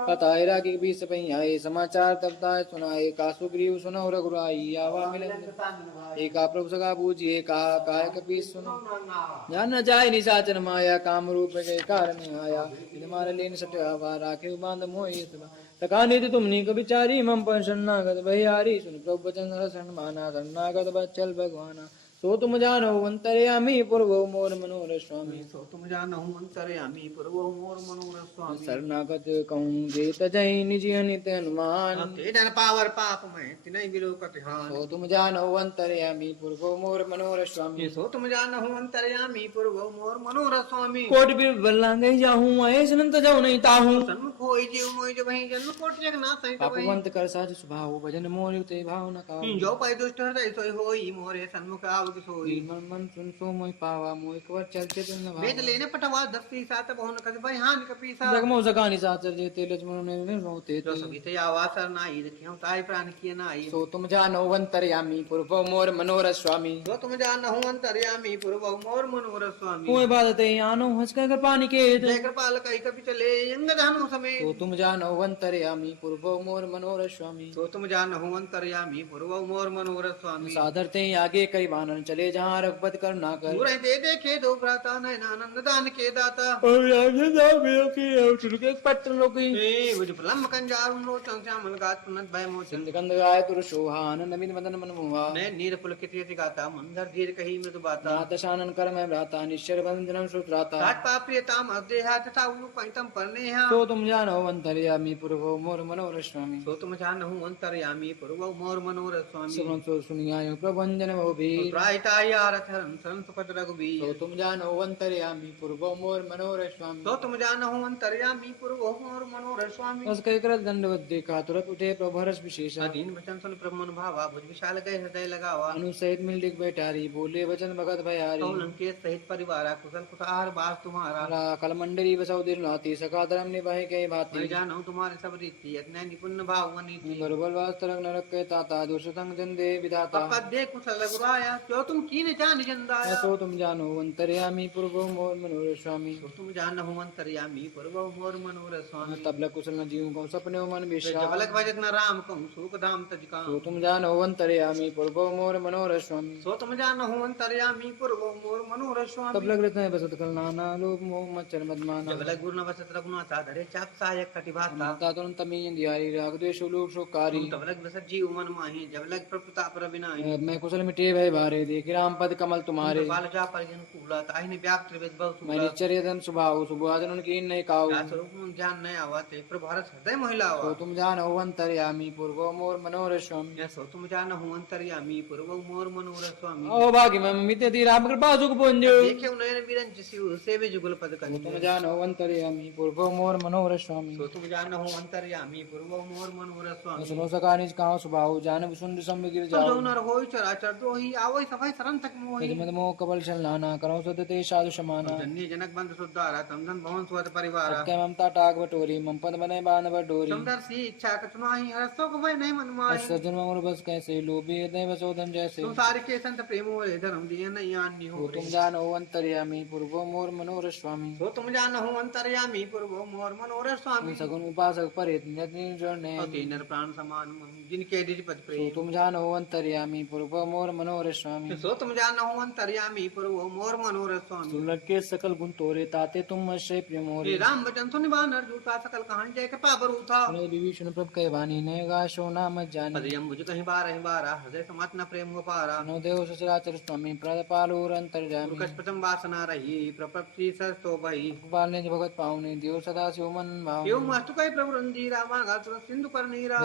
कथाए रागी बीस पही आए समाचार तब ताय सुनाए कासु ग्रीव सुनो रघुराई आवा मिलन एका प्रभु सगा बूझिए कहा काय कपीस सुनो जान न जाय निशाचर माया काम रूप के कारण आया इन मार लेन सटवा राखे बांध मोहि तकानित तुमनी कविचारी मम पर शरणागत भयारी सुन प्रभु वचन रसन माना शरणागत बच्चल भगवाना सो तुम जानो अंतर्यामी पूर्वो मोर मनोर स्वामी सो तुम जान हूँ अंतर्यामी पूर्व मोर मनोरथ स्वामी शरणागत कहूँ जे तजहि निज अनित हनुमान तेजन पावर पाप में तिनहि बिलो कटिहान सो तुम जानो अंतर्यामी पूर्वो मोर मनोर स्वामी सो तुम जान हूँ अंतर्यामी पूर्व मोर मनोरथ स्वामी कोट बिर बल्ला गई जाहूँ आए सुनंत जाऊँ नहीं ताहूँ सन्मुख होई जीव मोहि जब वही जन्म कोट जगन्नाथ सहित वही पापवंत कर साज स्वभाव भजन मोर ते भाव न काहू जो पै दुष्ट हृदय सोई होई मोरे सन्मुख आवत सोई मन मन सुन सो मोहि पावा मोहि कवर चल चल न वेद भावा लेने पटवा दस्ती सात बहुन कद भय हान कपीसा जगमो सकानि साचर जे ते लक्ष्मण ने रोते जो सवित आवासर नाई रखियो ताई प्राण किए नाई सो तुम जानो अंतर्यामी पूर्वो मोर मनोर स्वामी जो तुम जान हूँ अंतर्यामी पूर्व मोर मनोरथ स्वामी कोई बात ते आनो हंस कर पानी के जय कृपाल कई कपि चले यंग धनु समेत सो तुम जानो अंतर्यामी पूर्वो मोर मनोर स्वामी तो तुम जान हूँ अंतर्यामी पूर्व मोर मनोरथ स्वामी साधर ते आगे कई बानन चले जहाँ रघुपत करुणा कर दूर दे देखे दो भ्राता नयनानंद दान के दाता और आगे जाओ के पत्र लोकी हे बुझ फलम कंजारुम लोचन श्यामल गात पुनत भय मोचन सिंध कंद गाय तुरशोहान नवीन मदन मन मुहा मैं नीर पुलकित यति गाता मंदर धीर कही मृदु बाता नाथ शानन कर मैं भ्राता निश्चर बंधनम सुत्राता सात पाप्रियताम अवदेहा तथा उनु पैतम परनेहा सो तुम जानो जानो अंतर्यामी पूर्वो मोर मनोरथ स्वामी सो तुम जानहु अंतर्यामी पूर्व मोर मनोरथ स्वामी सुनो सो सुनियायो प्रभंजन बहुबीर प्रायताया रथरं शरण सुपथ सो रघुबीर तुम जानो अंतर्यामी पूर्वो मोर मनोरथ स्वामी सो तुम जानहु अंतर्यामी पूर्व मोर मनोरथ स्वामी बस कई कर दंडवत देखा तुरंत उठे प्रभु हर्ष विशेष अधीन वचन सुन प्रभु मन भावा भुज विशाल गए हृदय लगावा अनु सहित मिल डिग बैठारी बोले वचन भगत भयारी कौन के सहित परिवार कुशल कुशल बास तुम्हारा कल मंडली बसौ दिल नाती सका धर्म निभाए कई मैं भांति जानहु तुम्हारे सब रीति अज्ञान निपुण भाव नीति बरबल वास्तर नरक के ताता दुष्टंग जंदे विधाता पद कुशल रघुराया जो तुम कीन जान जंदाया सो तुम जानो अंतर्यामी पूर्वो मोर मनोरथ स्वामी सो तुम जानहु अंतर्यामी पूर्व मोर मनोरथ स्वामी तबला कुशल न जीव को सपने मन विश्राम जबलक भजत न राम कहूँ सुख धाम तज सो काम तुम जानो अंतर्यामी पूर्वो मोर मनोरथ स्वामी सो तुम जानहु अंतर्यामी पूर्व मोर मनोरथ स्वामी तबला कृष्ण बसत कल नाना लोक मोह मच्चर मदमाना जबलक गुरु न बसत रघुनाथा धरे चाप सहायक कटिभाता माता तुम तमी दियारी राग द्वेष लोक शोकारी तुम तबलक बसत जीव मन माही जबलक प्रताप रविनाही मैं कुशल मिटे भय भारे देख राम पद कमल तुम्हारे बाल जा परिजन कूला ताहि ने व्याप्त त्रिवेद बहु मैं निश्चर्य धन सुभाव सुभाजन उनकी नहीं काऊ स्वरूप ज्ञान नहीं आवा ते प्रभु हरस हृदय महिला सो आवा तुम जानो अंतर्यामी पूर्वो मोर मनोरथ स्वामी या सो तुम जानहु अंतर्यामी पूर्व मोर मनोरथ स्वामी ओ भाग्य मैं मिते दी राम कृपा सुख पुंज देखे उन्हें विरंच शिव सेवे जुगल पद तुम कंज जानो अंतर्यामी पूर्वो मोर मनोरथ स्वामी सो तुम जानहु अंतर्यामी पूर्व मोर मनोरथ स्वामी सुनो सका निज कहां सुभाव जान सुंद सम गिर तो जाओ जो नर होई चराचर दोही आवई सफाई सरन तक मोही मद मोह कबल चल नाना करो सदते साधु समाना जन्य जनक बंद सुद्धारा तमदन भवन स्वत परिवारा सत्य ममता टाक बटोरी मम पद बने बान बटोरी सुंदर सी इच्छा कचुनाही हरसो को भय नहीं मन माही सज्जन मोर बस कैसे लोभी हृदय बसोदन जैसे संसार के संत प्रेम होए धर्म दिए नहीं अन्य सो हो तुम जानो अंतर्यामी पूर्वो मोर मनोरथ स्वामी सो तुम जानहु अंतर्यामी पूर्व मोर मनोरथ स्वामी सगुन उपासक परित निर्जने अति नर प्राण समान मम जिनके दिज पद सो प्रेम तुम जानो अंतर्यामी पूर्वो मोर मनोरथ स्वामी सो तुम जानहु अंतर्यामी पूर्व मोर मनोरथ स्वामी सुन के सकल गुण तोरे ताते तुम अश्रय प्रिय हे मोरे राम वचन सुन बानर झूठा सकल कहानी जय कृपा बरु था विभीषण प्रभ कह वाणी ने गाशो नाम जानी पदयम बुझ कहीं बारह हृदय समात न प्रेम गोपारा नो देव सचराचर स्वामी प्रदपालूर अंतर्जामी प्रकट प्रथम वासना रही प्रपत्ति सस्तो भई गोपाल ने भगत पावने देव सदा शिव मन भाव एवं मस्तु कई प्रभु रंजीरा मांगा तुरंत सिंधु पर नीरा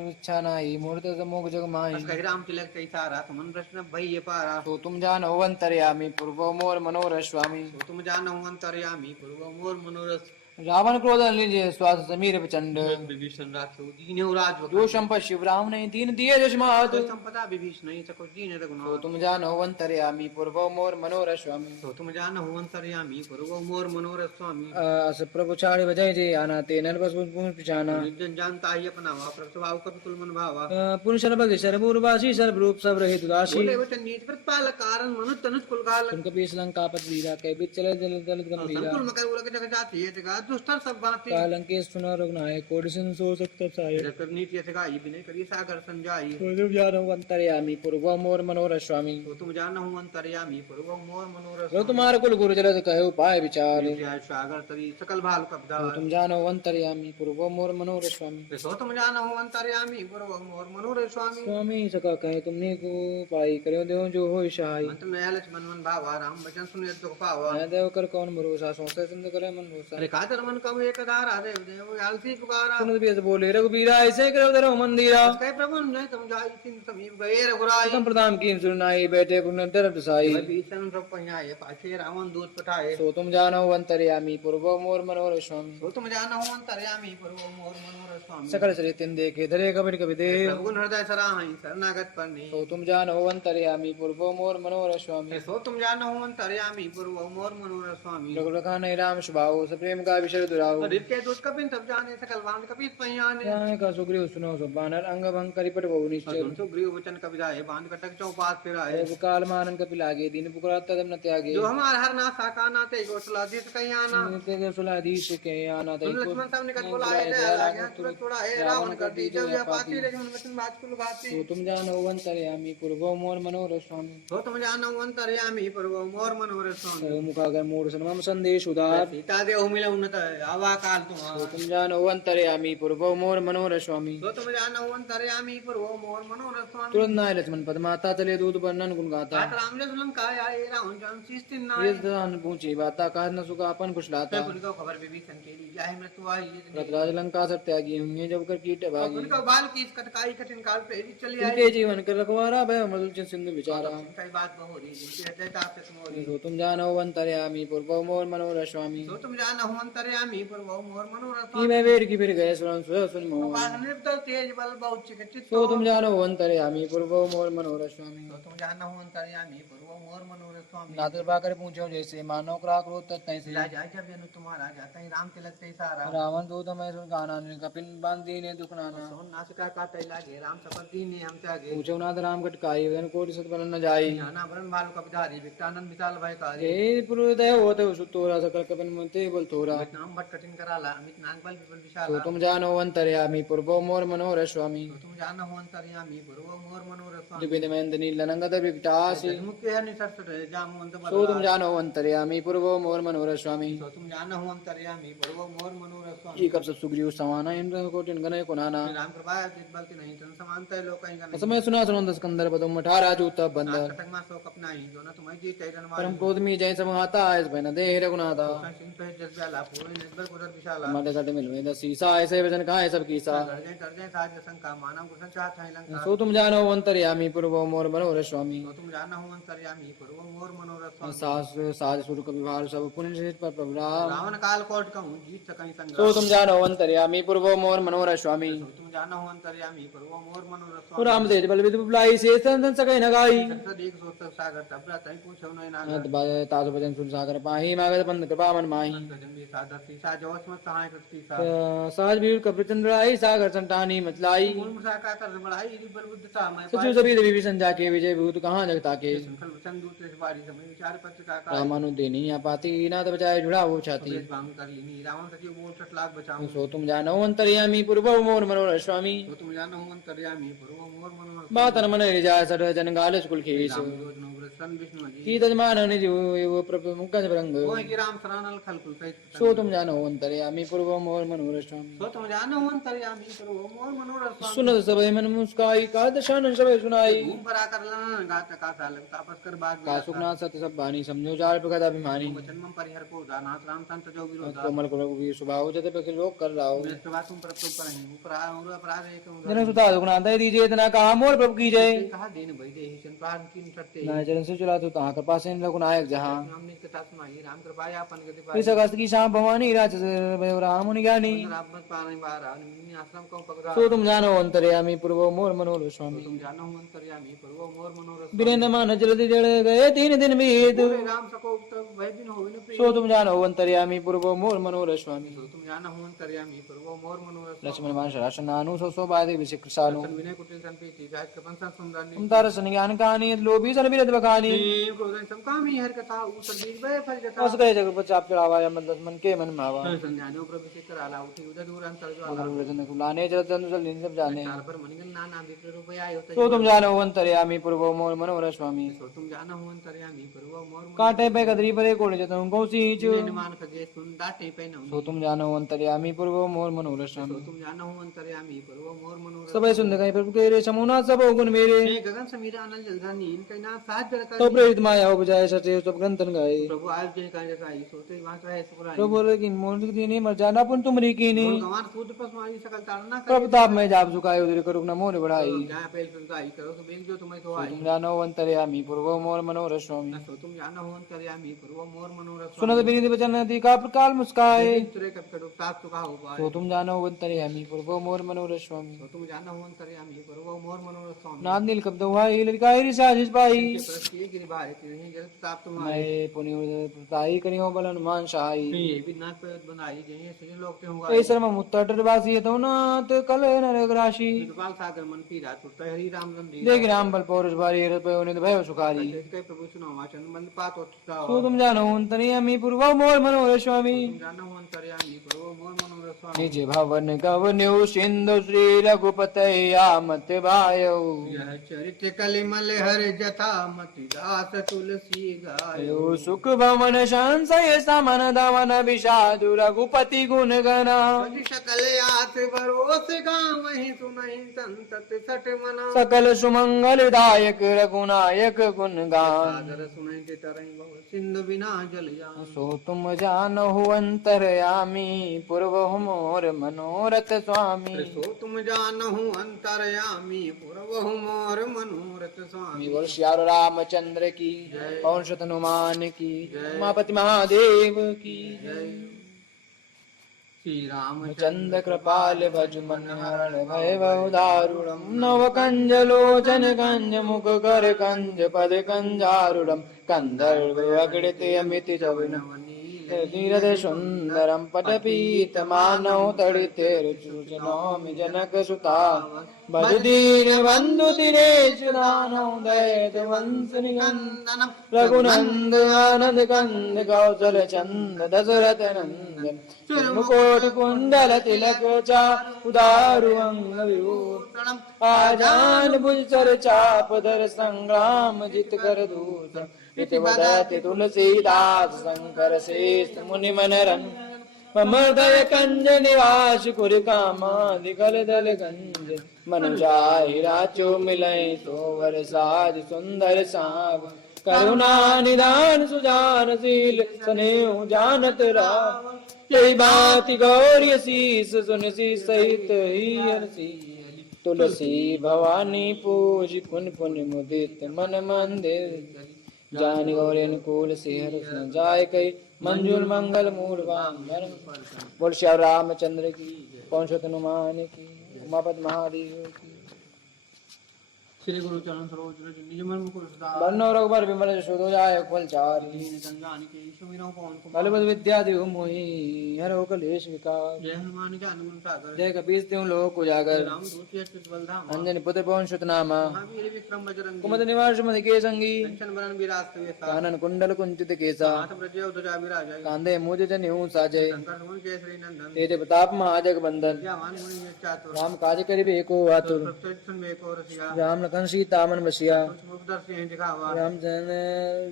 इच्छा नाई मूर्त मोग जग माही बस कही राम तिलक कई सारा तुमन प्रश्न भई ये पारा तो तुम जानो अंतर्यामी पूर्वो मोर मनोरथ स्वामी तो तुम जानहु अंतर्यामी पूर्व मोर मनोरथ रावण क्रोध निजे श्वास समीर प्रचंड विभीषण राखे दीन राज जो संपत शिव राम ने दीन दिए जशमात संपदा विभीषण नहीं सको दीन तो रघुनाथ तुम जानो अंतर्यामी पूर्वो मोर मनोरथ स्वामी तो तुम जानहु अंतर्यामी पूर्व मोर मनोरथ स्वामी अस प्रभु छाड़ी बजाई जे आना ते नर बस पुन पिछाना जन जानता ही अपना वा प्रभु स्वभाव कपि तुल मन भावा पुन सर्वज्ञ सर्वूर्वासी सर्वरूप सब रहित उदासी बोले वचन नीच प्रतिपाल कारण मनुष्य तनुज कुल काल तुम कपि लंकापत वीरा कह बिच चले दल दल गंभीरा संकुल मकर उलक जग जाती है जगह दुष्टर सब बाती कालंकेश सुना रघुनायक कोटि सो सक्त साय जब नीति ऐसे गाई बिने करी सागर संजाई तो तुम जानो अंतर्यामी पूर्वो मोर मनोरथ स्वामी तो तुम जानहु अंतर्यामी पूर्व मोर मनोरथ जो तुम्हारे कुल गुरु जलद कहे उपाय विचार स्वामी सागर तरी सकल भाल कब्दा तो तुम जानो अंतर्यामी पूर्वो मोर मनोरथ स्वामी तो तुम जानहु अंतर्यामी पूर्व मोर मनोरथ स्वामी स्वामी सका कहे तुमने को पाई करो देव जो हो सहाय अंत में आलच मन मन भावा राम वचन सुने दुख पावा मैं देव कर कौन भरोसा सोचे सिंध करे मन भरोसा अरे कादर मन कब एक धारा देव देव आलसी पुकारा सुन भी ऐसे बोले रघुबीरा ऐसे करो धरो मंदिरा कहे प्रभु ने समझाई सिंह समीप गए रघुराई तुम प्रदान की सुनाई बैठे पुण्य दर साई भीषण प्रभु पहियाए पाछे रावण दूत पठाए सो तुम जानो अंतर्यामी पूर्वो मोर मनोरथ स्वामी तो तुम जानहु अंतर्यामी पूर्व मोर मनोरथ स्वामी सकल श्री तिन देखे धरे कबीर कवि देव प्रभु हृदय सराहई शरणागत परनी सो तुम जानो अंतर्यामी पूर्वो मोर मनोरथ स्वामी सो तुम जानहु अंतर्यामी पूर्व मोर मनोरथ स्वामी रघुरखा नहीं राम स्वभाव प्रेम का विषय दुराव के दूत कपिन तब जाने सकल बांध कपित पहियाने का सुग्रीव सुनो सो बानर अंग भंग करिपट बहु निश्चय सुन गृह वचन कविराए बांध कटक चौपात फिराए काल मानन कपि लागे दीन पुकारा तदम न त्यागे जो हमार हर ना साका नाते गोसलाधीश कहीं आना तेगे सुलाधीश के आना सुन लक्ष्मण सब निकट बुलाए दया लागे तुरंत छुड़ाए रावण कर दी जब यह पाती लक्ष्मण वचन बात कुल भाती तो तुम जानो अंतर्यामी पूर्वो मोर मनोरथ स्वामी तो तुम जानहु अंतर्यामी पूर्व मोर मनोरथ स्वामी मुखागर मूढ़ सनमम संदेश उदार सीता देव मिले उन मनोरथ आवा काल सो तुम्हारा तुम जानो अंतर्यामी पूर्वो मोर मनोरथ स्वामी सो तुम जानो अंतर्यामी पूर्व मोर मनोरथ स्वामी तुरंत नाय लक्ष्मण पदमाता चले दूत वर्णन गुण गाता तात राम ने सुलन काया ए रावण जन सिस्तिन नाय ये दान पूछी बाता कहा न सुखा अपन कुशलाता उनको खबर विभीषण के ली जाय मृत्यु आई रतराज लंका सब त्यागी होंगे जब कर कीट भागी उनको बाल की इस कटकाई कठिन काल पे ही चली आई इनके जीवन कर रखवारा भय मृदुल चित सिंधु विचारा कई बात बहुरी जिनकी हृदय ताप से मोरी सो तुम जानो अंतर्यामी पूर्वो मोर मनोरथ स्वामी सो तुम जानो अंतर्यामी पूर्व मोर मनोरथ की मैं वेद की फिर गए सुन सुन मोह निप्त तेज बल बहुत चिकित्सित सो तुम जानो अंतर्यामी पूर्वो मोर मनोरथ स्वामी तो तुम जानना हो अंतर्यामी पूर्व मोर मनोरथ स्वामी नातर पाकर पूछो जैसे मानो क्रा क्रोध तैसे ला जाय जब जनु तुम्हारा जाता ही राम तिलक ते सारा रावण दूत मैं सुन गाना कपिन बांधी ने दुख नाना सोन नासिका काटे लागे राम सफल दीने हम त्यागे पूछो नाथ राम कटकाई वदन कोटि सत बल न जाई ज्ञाना वरण बाल कपधारी विक्टानंद विशाल भय कारी जय पुरुदय होते सुतोरा सकल कपिन मुते बल थोरा नाम भट कठिन कराला अमित नाग बल विपुल विशाल सो तुम जानो अंतर्यामी पूर्वो मोर मनोरथ स्वामी तो तुम जानना हो अंतर्यामी पूर्व मोर मनोरथ स्वामी दिव्य महेंद्र लनंगत विकटासी मुख्य है निसर्ष जामु अंत सो तुम जानो अंतर्यामी पूर्वो मोर मनोरथ स्वामी तो तुम जानना हो अंतर्यामी पूर्व मोर मनोरथ स्वामी ई कब सब सुग्रीव समाना इंद्र कोटिन गणय कुनाना राम कृपा जित बलति नहीं तन समानता है लोक का समय सुना सुनो दस्कंदर पदम 18 जूत बंदर कटक मा शोक अपना ही जो न तुम्हें जी तैरन परम क्रोध में जय सब आता है बहन दे रघुनाथा सिंह पे जज्बाला पूर्ण निर्बल कुदर विशाला मद कट मिलवे द सीसा ऐसे वचन कहा सब कीसा गर्जे साज संका मानव गुण चाहत है लंका सो तुम जानो अंतर्यामी पूर्वो मोर मनोरथ स्वामी तो तुम जानना हो अंतर्यामी पूर्व मोर मनोरथ स्वामी सास साज सुर कवि भार सब पुण्य पर प्रभु राम रावण काल कोट कहूँ जीत सकई संग सो तुम जानो अंतर्यामी पूर्वो मोर मनोरथ स्वामी तो तुम जानना हो अंतर्यामी पूर्व मोर मनोरथ ओ स्वामी राम तेज बल विद बुलाई से संतन सकै नगाई संसद एक सोत सागर तबरा तई पूछो नहीं ना नद बाजे ताज भजन सुन सागर पाही मागत बंद कृपा मन माही जंबी सादर सीसा जोश मत सहाय कृति सा सहज भीड़ कपिचंद्र आई सागर संतानी मचलाई मूल मुसा का कर बड़ाई बल बुद्धता मैं सचिव सभी देवी विसन जाके विजय भूत कहाँ जगता के संकल्प वचन दूत इस बारी समय विचार पत्रिका का रामानुदेनी या पाती नाथ बचाए जुड़ा वो छाती उपदेश भांग कर लीनी रावण सचिव बोल 60 लाख बचाऊं सो तुम जानो अंतर्यामी पूर्वो मोर मनोरथ स्वामी तो तुम जानो हो अंतर्यामी पूर्व मोर मनोरथ बातन मन रिजाय सर जन गाल स्कुल खेस राम योजना सन विष्णु जी की तजमान निज वो प्रभु मुक्का रंग कोई की राम सरानल खल कुल सहित सो तुम जानो अंतर्यामी पूर्वो मोर मनोरथ स्वामी तो तुम जानो हो अंतर्यामी पूर्व मोर मनोरथ स्वामी सुनत सब मन मुस्काई का दशानन सब सुनाई घूम पर आकर लन गात का साल तापस कर बाग का सुखनाथ सत्य सब बानी समझो जार प्रगत अभिमानी जन्म परिहर को दानाथ राम संत जो विरोधा कोमल को रघुवीर स्वभाव जते पे लोक कर रहा हो प्रभा तुम पर पर है ऊपर और अपराध एक जनक सुता रघुनाथ दय दीजिए इतना कहा मोर प्रभु की जय कहा दिन भई दे हिसन प्राण की सत्य नाय चरण से चला तो तहाँ कृपा से रघुनायक जहाँ हमने कथा सुनाई राम कृपा आपन गति इस अगस्त की शाम भवानी राज राम मुनि ज्ञानी राम पानी बारा निम्न आश्रम को पकड़ा सो तुम जानो अंतर्यामी पूर्वो मोर मनोरथ स्वामी तुम जानो हो अंतर्यामी पूर्व मोर मनोरथ बिरेन मान जल्दी जड़ गए 3 दिन बीत पूरे राम सको तब वह दिन हो न सो तुम जानो अंतर्यामी पूर्वो मोर मनोरथ स्वामी तो तुम जानो हो अंतर्यामी पूर्व मोर मनोरथ लक्ष्मण मान शरासन नानु सो सो बादे विशिक सानु विनय कुटिल सन पीति गाय कपन सन सुंदर तुम तार सन ज्ञान कहानी लोभी सन बिरद बखानी ने क्रोधन समकामी हर कथा उतर बीर भय फल जथा अस गए जग पर चाप चढ़ावा या मतलब मन के मन मावा संध्यानो प्रभु से कराला उठी उधर दूर अंतर जो मगर वचन कुलाने जल जन जल सब जाने तार पर मनगल नाना विप्र रूप आयो सो तुम जानो अंतर्यामी पूर्वो मोर मनोरथ स्वामी तो तुम जानो हो अंतर्यामी पूर्व मोर काटे पे कदरी परे कोड़ जतन कौसीच मान खगे सुन दाटे पे न सो तुम जानो अंतर्यामी पूर्वो मोर मनोरथ तो स्वामी तुम जानो हो अंतर्यामी पूर्व मोर मनोरथ सबे सुंदर कहीं प्रभु तेरे समूना सब गुण मेरे हे गगन समीर अनल जलधानी इनका नाम साथ जड़ तो प्रेरित माया उपजाय सचे सब ग्रंथन गाए प्रभु आज जय का जैसा ही सोते वहां रहे सुराई प्रभु लेकिन मोर दीनी मर जाना पुन तुमरी कीनी गवान सूद पर मारी सकल ताड़ना कर प्रभु ताप में जाप झुकाए उधर करुक न मोर बढ़ाई जहाँ पेल सुनताई करो तो बेग जो तुम्हें तो आई तुम जानो अंतर्यामी पूर्वो मोर मनोरथ स्वामी तो तुम जानो हो अंतर्यामी पूर्व मोर मनोरथ सुनत विनीत वचन दी का प्रकाल मुस्काए तुरे कब कड़ो ताप तो का हो पाए सो तुम जानो अंतर्यामी पूर्वो मोर मनोरथ स्वामी तो तुम जानो हो अंतर्यामी पूर्व मोर मनोरथ स्वामी नाद नील कब दुहाई ललकाई साजिश पाई प्रति एक निभाए कि नहीं जल ताप तुम मैं पुनि ताई करियो बल हनुमान सहाई ये भी नाथ पे बनाई जय सुन लोग ते हुआ ऐ शर्म मुत्तर वासी तो नाथ कल नरक राशि गोपाल सागर मन की रात उठता हरि राम रंदी देख राम बल पौरुष बारी हृदय पे उन्हें भय सुखारी के प्रभु सुनो वाचन बंद पात उठता सो तुम जानो अंतर्यामी पूर्वो मोर मनोरथ स्वामी तुम जानो हो अंतर्यामी पूर्व मोर मनोरथ स्वामी निज भवन गवन्यु सिंधु श्री रघुपतया मत भायौ यह चरित कलिमल हर जथा मति दास तुलसी गायो यो सुख भवन संशय समन दमन विषादु रघुपति गुण गण सज सकल आस भरोस गावहि सुनहि संतत सठ मना सकल सुमंगल दायक रघुनायक गुण गान सादर सुनहि तरहि बहु सिंधु बिना जल जान सो तुम जानहु अंतरयामी पूर्वहु मोर मनोरथ स्वामी सो तुम जानहु अंतरयामी पूर्वहु मोर मनोरथ स्वामी बोल श्याम रामचंद्र की पवन सुत हनुमान की उमापति महादेव की श्री राम चंद्र कृपाल भज मन हरण भय बहु दारुणम नव कंज लोचन कंज मुख कर कंज पद कंजारुणम कंदर्व अगणित अमित जवन धीरज सुंदरम पटपीत मानव तड़िते रुचुनोमि जनक सुता बधु दीन बंधु दिनेश दानव दैत वंश निगंधनम रघुनंद आनंद कंद कौशल चंद दशरथ नंदन मुकोट कुंडल तिलक चा उदारु अंग विभूषणम आजान भुजर चाप धर संग्राम जित कर दूषण इति वदति तुलसीदास शंकर शेष मुनि मनरन ममदय कंज निवास कुर कामादि कल दल गंज मन जाहि राचो मिलय सोवर साज सुंदर साव करुणा निदान सुजान शील स्नेह जानत राम यही बात गौरी शीस सुन सी सहित ही हरसी तुलसी भवानी पूज पुन पुन मुदित मन मंदिर जान गौरी अनुकूल से हर जाय कई मंजूर मंगल मूल बोल श्याम रामचंद्र की पवन सुत हनुमान की उमापति महादेव की श्री गुरु चरण सरोज रज निज मन मुकुर सदा बन्नो रघुबर विमल यशोदो जाय फल चारि दीन संजान के सुमिरौ पवन कुमार बलबल विद्या देव मोहि हरो कलेश विकार जय हनुमान ज्ञान गुण सागर जय कपीस त्यों लोक उजागर राम दूत अच्युत बलधाम अंजनी पुत्र पवन सुत नामा महावीर विक्रम बजरंगी कुमद निवास मधि के संगी कंचन बरन विराज वेसा कानन कुंडल कुंचित केसा हाथ प्रजय ध्वजा विराजय कांधे मुझ जनेऊ साजय शंकर सुमन के श्री नंदन तेज प्रताप महाजग बंदन विद्यावान गुणी चातुर राम काज करिबे एको आतुर प्रत्यक्ष सुन में को रसिया राम लखन सीता मन बसिया उपदर से दिखावा रामचंद्र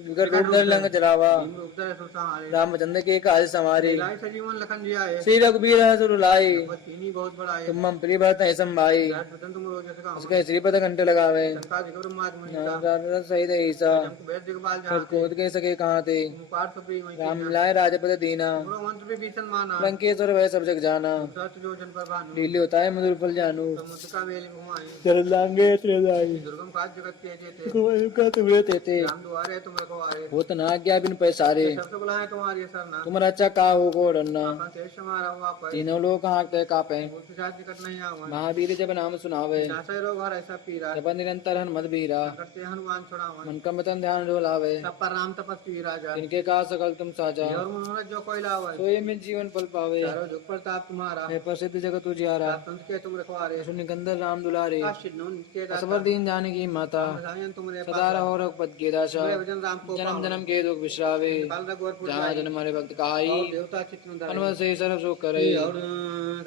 विकट रूप धरि लंक जरावा उपदर सुसहारे रामचंद्र के काज समारे लाय सजीवन लखन जी आए श्री रघुबीर हसुर लाई तीनी बहुत बड़ा है तुम मम प्रिय भरत संभाई स्वतंत्र तुम रोज सका उसके श्रीपद घंटे लगावे संता जी गुरु मात मनी नाम सहित ईसा वेद दिगपाल फिर कोद के सके कहाँ थे पार्थ प्रिय मई राम लाए राजपद दीना गुरु मंत्र भी भीषण माना लंकेश्वर वह सब जग जाना सच जो जन पर भानु लीले होता है मधुर फल जानू समुद्र का मेल घुमाए चल लांगे त्रेदाई दुर्गम काज जगत के जेते का तुमरे तेते राम दुआरे तुम रखवारे होत ना आज्ञा बिन पैसारे सबसे बुलाए तुम्हारी सरना तुम रचा का हो को डरना तेज हमारा हुआ पर तीनों लोग हाँकते कापे मुझसे जात निकट नहीं आवा महावीर जब नाम सुनावे नासय रोग हर ऐसा पीरा जब निरंतर हनुमत बीरा करते हनुमान छुड़ावन मन का मतन ध्यान डोलावे सब पर राम तपस्वी राजा इनके का सकल तुम साजा और मनोरथ जो कोई लावे सोए में जीवन पल पावे चारों दुख प्रताप तुम्हारा है प्रसिद्ध जगत उजियारा संत के तुम रखवारे निकंदर राम दुलारे काशिद नो नित्य दाता असबर दीन जाने की माता सायन तुमरे सदा रहो रघुपत की दासा पास वचन राम को जन्म जन्म के दुख विश्रावे काल रघुवर जहाँ जन्म हमारे भक्त काई देवता चित्त हनुमत से सर्व सुख करे और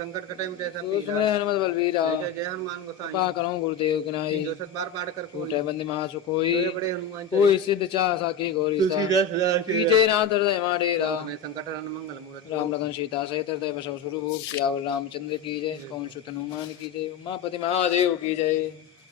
संकट कटे मिटे सब सुमरे हनुमत बलवीरा जय जय हनुमान गोसाई पा करो गुरुदेव की नाई जो सत बार पाठ कर कोई उठे बंदी महासुख होई बड़े हनुमान कोई सिद्ध चाह साकी गौरी कीजे नाथ हृदय माडेरा में संकट हरण मंगल मूर्त राम लखन सीता सहित हृदय बसव स्वरूप सियावर रामचंद्र की जय पवन सुत हनुमान की जय उमापति महादेव की जय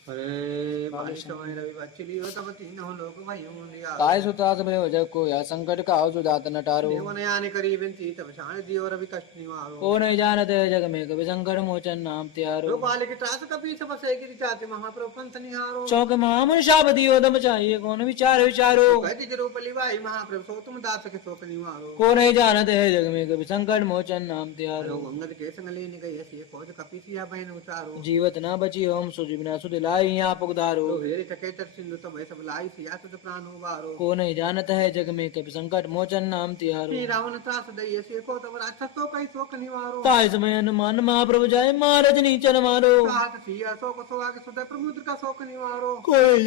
हरे बालिश समय रवि बच्चली हो तब तीन हो लोक भयो मुनिया काय सुता सब जग को या संकट का हो सुजात नटारो देवन यानि करी बिनती तब शान दियो रवि कष्ट निवारो को नहीं जानते जग में कभी संकट मोचन नाम त्यारो लोपाल की त्रास कपि सब से गिरि चाते महाप्रभु पंथ निहारो चौक महामन शाप दियो दम चाहिए कौन विचार विचारो कहते जरूप लिवाई महाप्रभु सो तुम दास के शोक निवारो को नहीं जानते है जग में कभी संकट मोचन नाम त्यारो अंगद के संग लेने गए से खोज कपि सिया बहन उचारो जीवत ना बची हम सुज बिना सुध लाए आई यहाँ पुगधारो। तो हेरि थके तर सिंधु तब भय सब लाई सिया तुझ प्राण उबारो। को नहीं जानत है जग में कभी संकट मोचन नाम तिहारो। श्री रावण त्रास दई ऐसे को तब राक्षस तो कई शोक निवारो। ताय समय हनुमान महाप्रभु जाए महाराज नीचन मारो। साहत सिया शोक सो आगे सुधे प्रमुद्र का शोक निवारो। कोई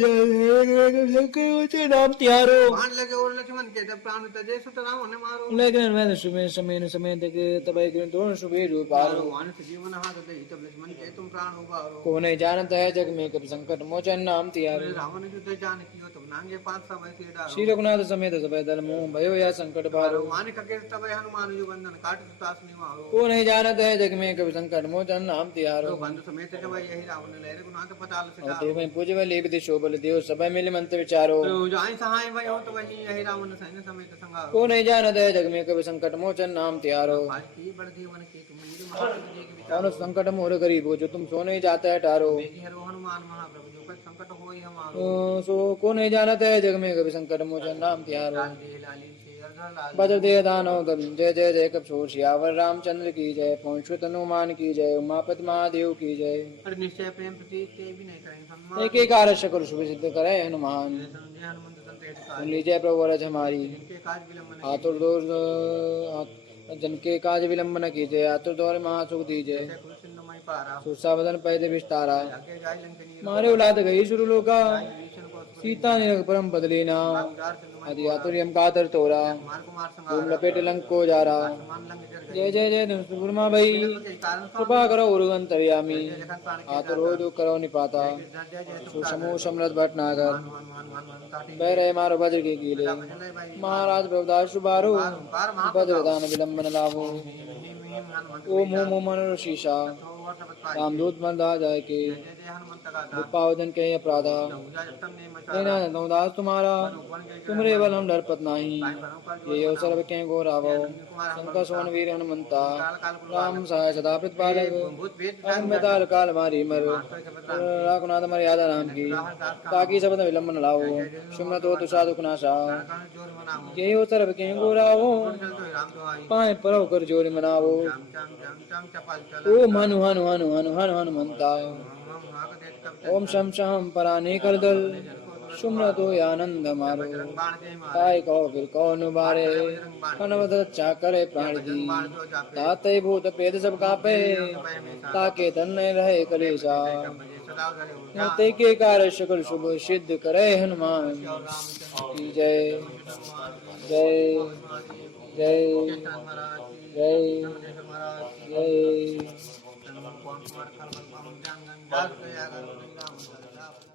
जाए नाम तिहारो। बाण लगे और लक्ष्मण के जब प्राण तजे सुत रावण ने मारो। लेकिन मैं सुबह समय समय तक तब दोनों सुबह रूपारो। मानस जीवन हाथ दई तब लक्ष्मण के तुम प्राण उबारो। को नहीं जानता है जग में कभी संकट मोचन नाम तिहारो। रावण युद्ध जान कियो तब नांगे पांच समय से डारो। श्री रघुनाथ समेत सब दल मोह भयो या संकट पारो। मानिक के तब हनुमान जो बंधन काट सुतास निवारो। को नहीं जानत है जग में कभी संकट मोचन नाम तिहारो। बंधु समेत जब यही रावण ले रघुनाथ पताल से और देव में पूज्य बल लेप दिशो बल देव सभा मिल मंत्र विचारो। जाय सहाय भय हो तो वही यही रावण सैन्य समेत संगारो। को नहीं जानत है जग में कभी संकट मोचन नाम तिहारो। आज की बड़ जीवन के तुम मेरे महाराज के कौन संकट मोर गरीबो जो तुम सो नहीं जाता है टारो। हनुमान महाप्रभु जो कछ संकट होई हमारो। सो को नहीं जानत है जग में कभी संकट मोचन नाम तिहारो। लाल दे लाली से अर्ध लाल। बज दे दानव दल जय जय जय कप छोड़ सियावर रामचंद्र की जय पहुँच हनुमान की जय उमापति महादेव की जय। और निश्चय प्रेम प्रति ते भी नहीं करें सम्मान। एक एक कार्य सकल शुभ सिद्ध करे हनुमान। संजय हनुमंत संत हितकारी। सुन लीजिए प्रभु वरज हमारी। जिनके काज विलंबन आतुर दोष जन के काज विलंब न कीजिए आतुर दौर महासुख दीजिए। से कुल सिंधुमय पारा। सुसावदन पैदे विस्तारा जाके जाय लंकनी। मारे औलाद गई शुरू लोका विभीषण को सीता निरग परम बदली ना उदार सिंधुमय आदि आतुर्यम कातर तोरा कुमार कुमार तुम संगार। लपेट लंक को जा रहा। समान लंग जर जय जय जय धनुष गुरुमा भाई के कारण कृपा करो उरु अंतर्यामी जखन प्राण के आतुर हो जो करो निपाता जय जय जय तुम सुसमूह समृद्ध भटनागर मान ताटी। बह रहे मारो वज्र के कीले भजन भाई महाराज प्रभुदास शुभारो पार महा वज्रदान विलंबन लाभो हनुमंत ओम ओम ओम मनोर शीशा वर्ष बत रामदूत मंदा जाय के जय जय हनुमंत गाता। पावदन के अपराधा पूजा जब तक ने मचा। लेना नवदास तुम्हारा बन गए तुमरे बल हम डरपत नाही करो कर ये अवसर के गो रावो शंकर सोन वीर हनुमंता राम सहाय सदा प्रतिपालक भूत वेद अनमताल काल मारी मर राघुनाथ मर्यादा नाम की ताकि शब्द विलंबन लाओ सुमत हो तुषा दुख नाशा जोर मनाओ। ये अवसर के गो रावो चल तो राम दुआई। पाए परव कर जोरी मनावो चम चम चम चम चपल चल। ओम हनु हनु हनु हनु हनु हनुमंता हम भाग देत कब ओम शम शम पराने कर दल सुमरत हो आनंद मारो बाण के मार। ताय कहो फिर कौन बारे कनवद अच्छा करे प्राण दी ताते भूत प्रेत सब कापे ताके तन रहे कलेशा सदा करे ते के कार्य सकल शुभ सिद्ध करे हनुमान की जय जय जय महाराज जय महाराज जय कौन कुमार खलबल ज्ञान गंगा गया राम